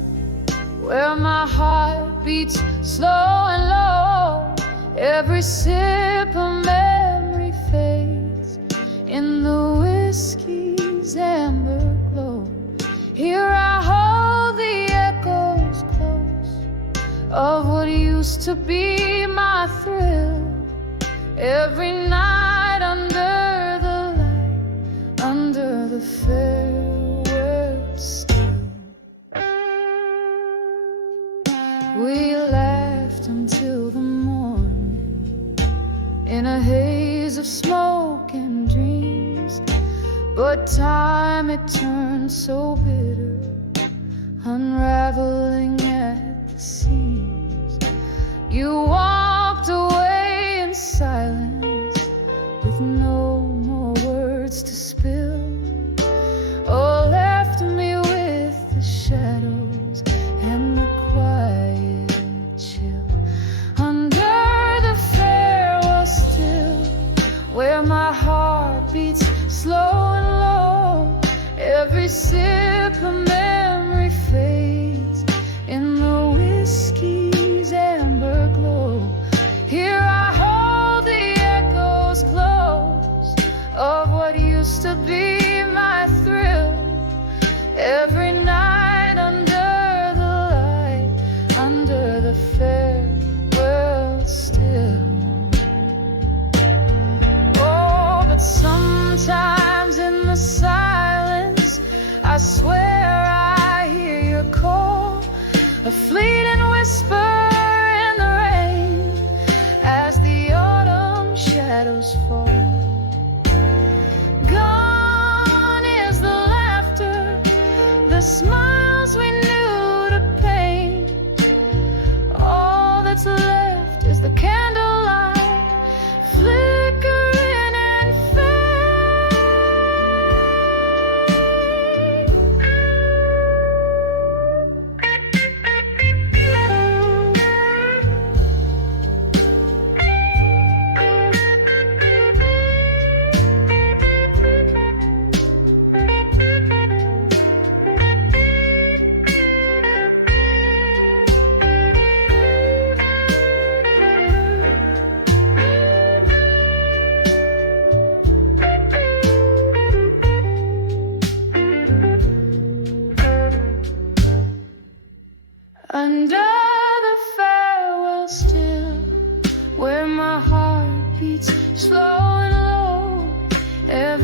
where my heart beats slow and low, every sip of memory fades in the whiskey's amber glow. Here I hold the echoes close of what used to be my thrill. Every night under the light, under the farewell still, we laughed until the morning in a haze of smoke and dreams. But time, it turned so bitter, unraveling at the seams. You walked away in silence, with no more words to spill, or left me with the shadows and the quiet chill. Under the farewell still, where my heart beats slow and low, every sip of memory fades in the whiskey's amber glow. Here I hold the echoes close of what used to be my thrill. Every night under the light, under the farewell still. Oh, but sometimes in the silence, I swear I hear your call, a fleeting whisper in the rain as the autumn shadows fall. Gone is the laughter, the smiles we knew to paint. All that's left is the candlelight, flickering and fade.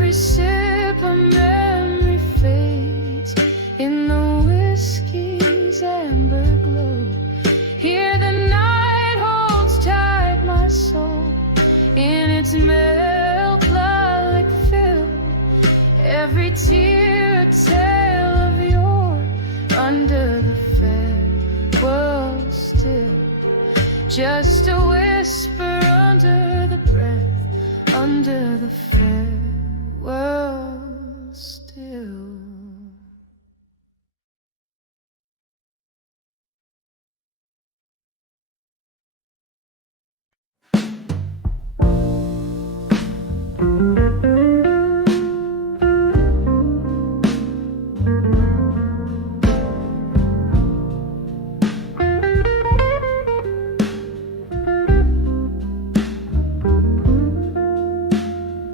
Every sip of memory fades in the whiskey's amber glow. Here the night holds tight my soul in its milk lilac fill. Every tear a tale of yore under the fair world still. Just a whisper under the breath, under the fair world still.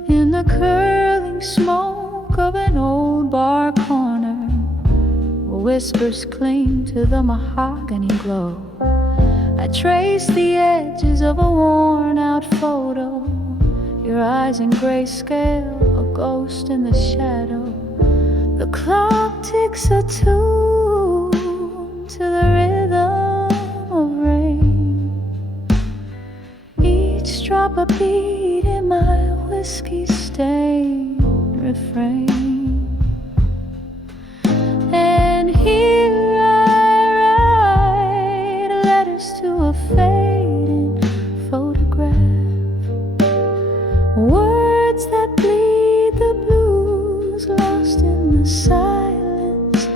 In the curling smoke of an old bar corner, where whispers cling to the mahogany glow, I trace the edges of a worn-out photo. Your eyes in grayscale, a ghost in the shadow. The clock ticks a tune to the rhythm of rain. Each drop a beat in my whiskey-stained refrain. And here I write letters to a fading photograph, words that bleed the blues, lost in the silence.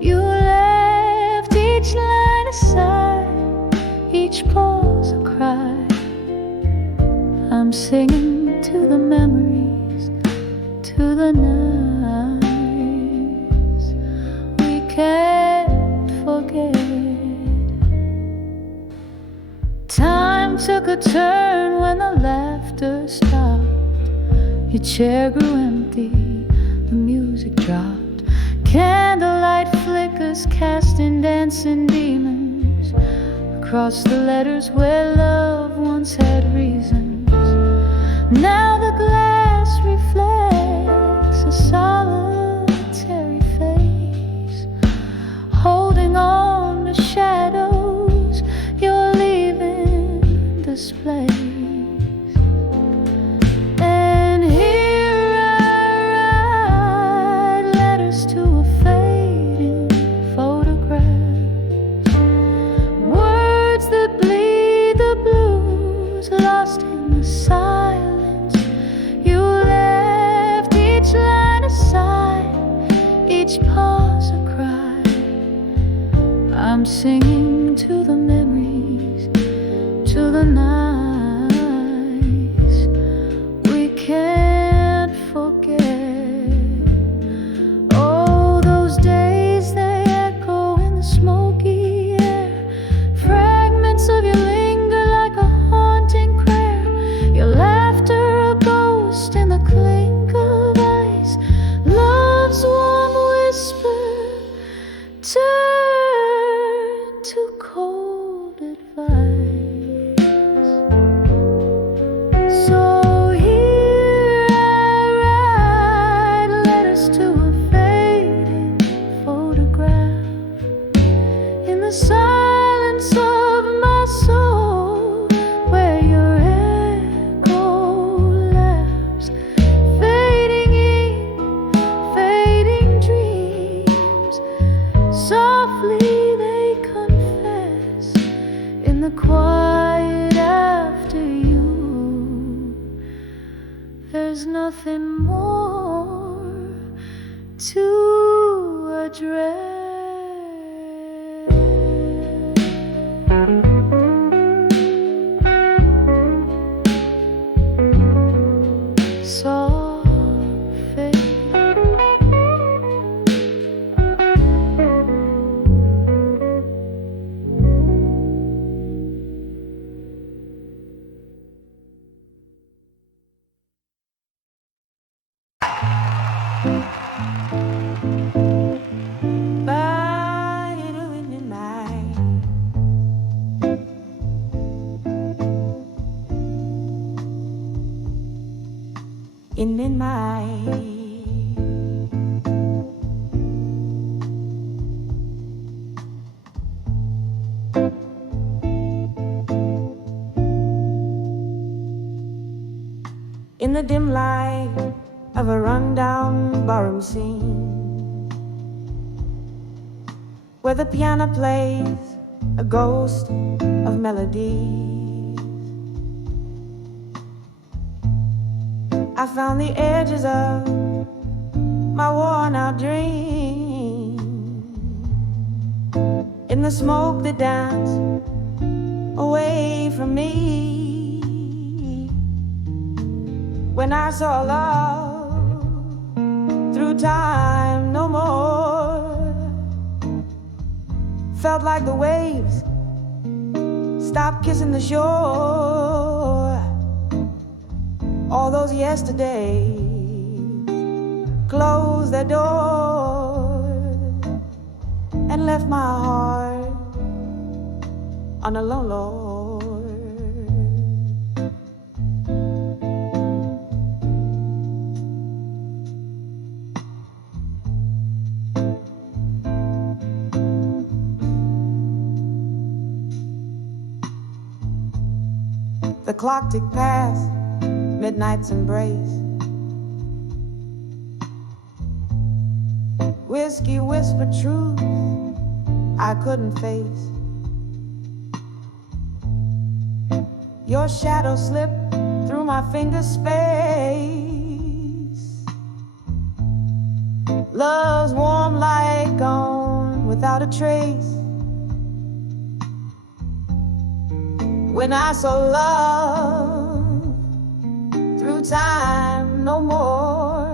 You left each line aside, each pause a cry. I'm singing to the memories, to the nights we can't forget. Time took a turn when the laughter stopped. Your chair grew empty, the music dropped. Candlelight flickers casting dancing demons across the letters where love once had reasons. Now the glass reflects a solitary face, holding on to shadows. You're leaving this place. And here I write letters to a fading photograph, words that bleed the blues, lost in the silence. Each pause a cry. I'm singing to the memories, to the nights we can't forget. Oh, those days they echo in the smoky air. Fragments of you linger like a haunting prayer. Your laughter a ghost in the clink of ice. Love's warm whisper turn to cold advice. So here I write letters to a fading photograph. In the silence of my soul, where your echo laughs, fading in, fading dreams. Softly they confess in the quiet after you. There's nothing more to address. in midnight. In the dim light of a rundown barroom scene, where the piano plays a ghost of melodies, I found the edges of my worn out dream in the smoke that danced away from me. When I saw love through time no more, felt like the waves stopped kissing the shore. All those yesterdays closed their doors and left my heart on a lone Lord. The clock ticked past midnight's embrace. Whiskey whispered truth I couldn't face. Your shadow slipped through my fingers' space. Love's warm light gone without a trace. When I saw love through time no more,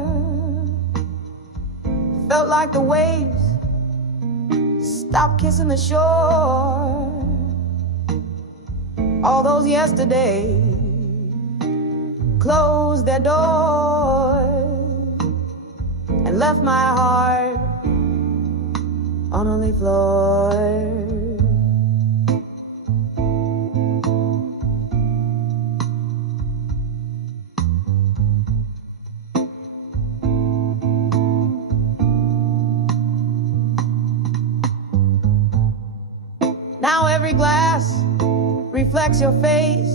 felt like the waves stopped kissing the shore. All those yesterdays closed their doors and left my heart on only floor. Now every glass reflects your face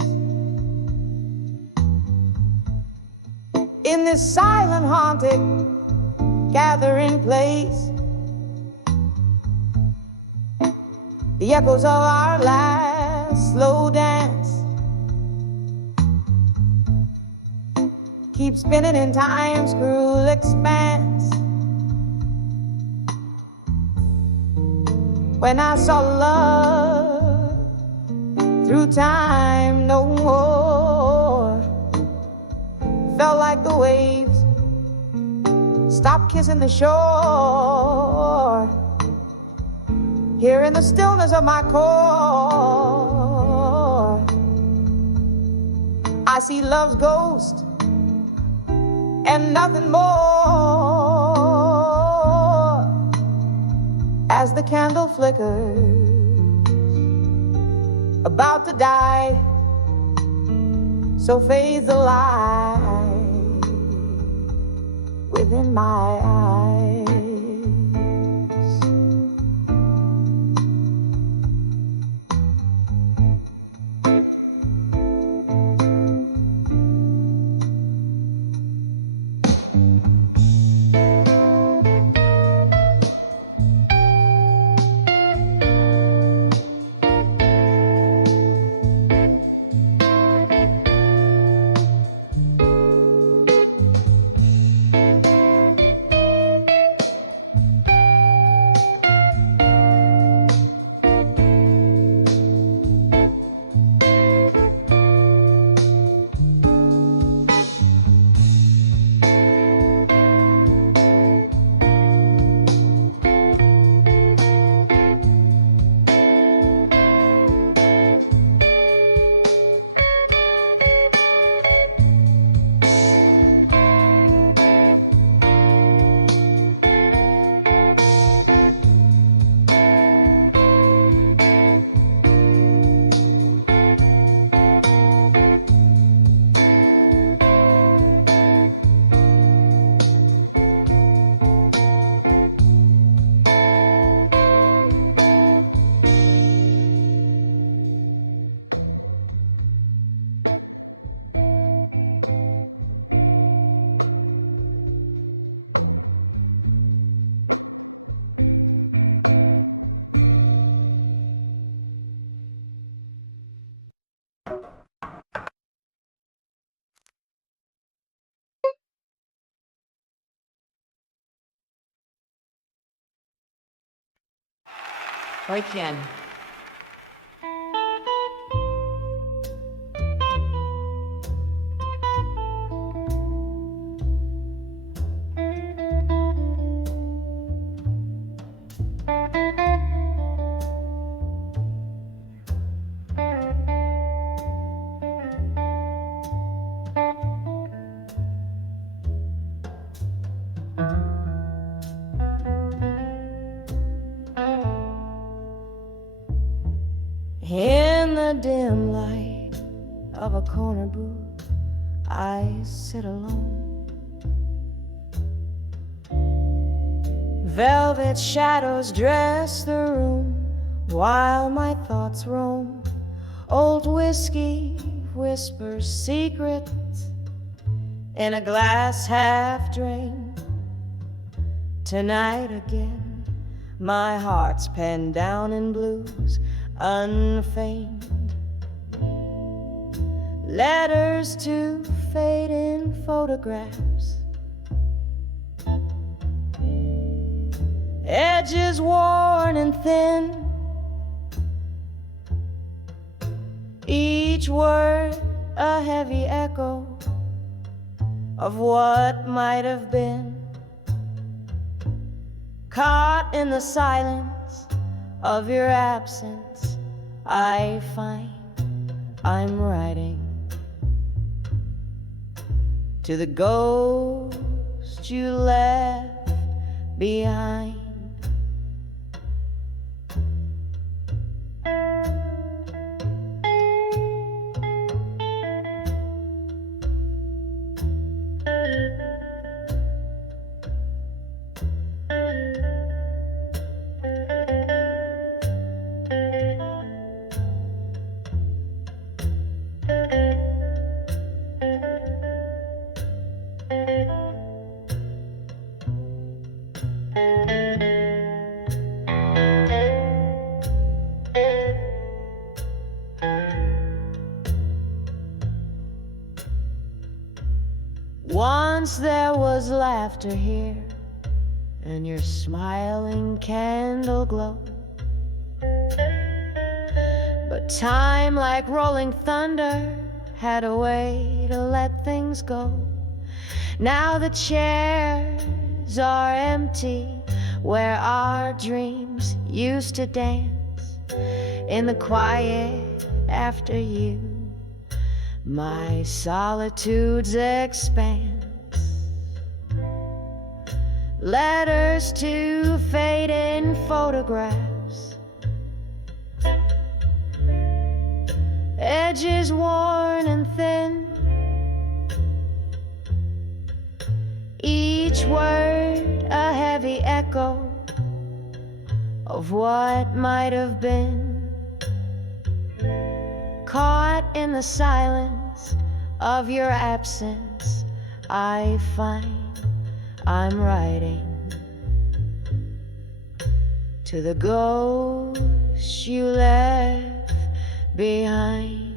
in this silent, haunted gathering place. The echoes of our last slow dance keep spinning in time's cruel expanse. When I saw love through time no more, felt like the waves stopped kissing the shore. Here in the stillness of my core, I see love's ghost and nothing more. As the candle flickers, about to die, so fades the light within my eyes. Oi, Ken. In the dim light of a corner booth, I sit alone. Velvet shadows dress the room while my thoughts roam. Old whiskey whispers secrets in a glass half drained. Tonight again, my heart's penned down in blues unfeigned. Letters to fading photographs, edges worn and thin, each word a heavy echo of what might have been. Caught in the silence of your absence, I find I'm writing to the ghost you left behind. Once there was laughter here, and your smiling candle glow. But time, like rolling thunder, had a way to let things go. Now the chairs are empty where our dreams used to dance. In the quiet after you, my solitude's expanse. Letters to fading photographs, edges worn and thin, each word a heavy echo of what might have been. Caught in the silence of your absence, I find I'm writing to the ghost you left behind.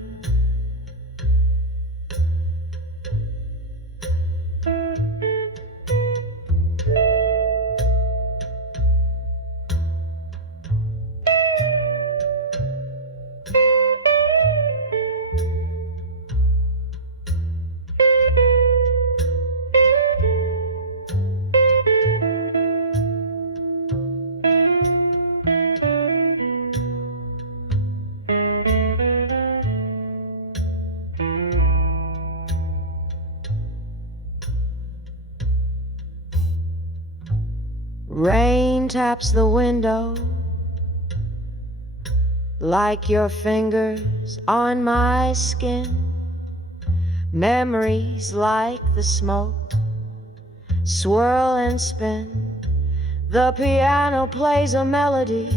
Rain taps the window like your fingers on my skin. Memories like the smoke swirl and spin. The piano plays a melody,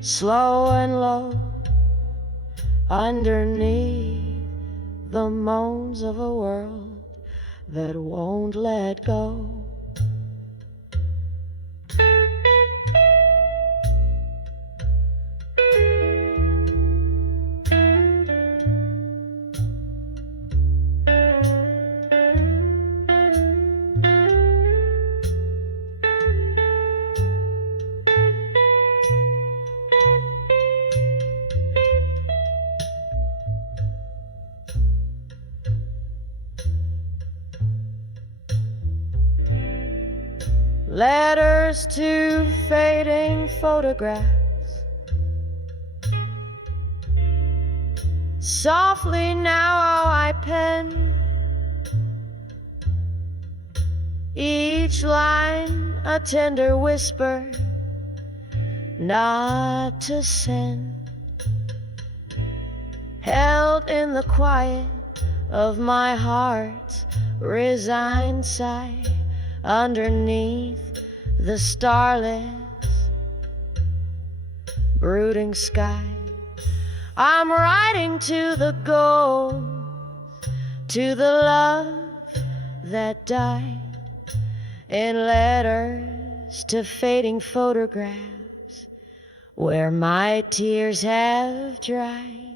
slow and low, underneath the moans of a world that won't let go. letters to fading photographs. Softly now I pen each line a tender whisper not to send, held in the quiet of my heart's resigned sigh underneath the starless brooding sky. I'm writing to the ghost, to the love that died, in letters to fading photographs where my tears have dried.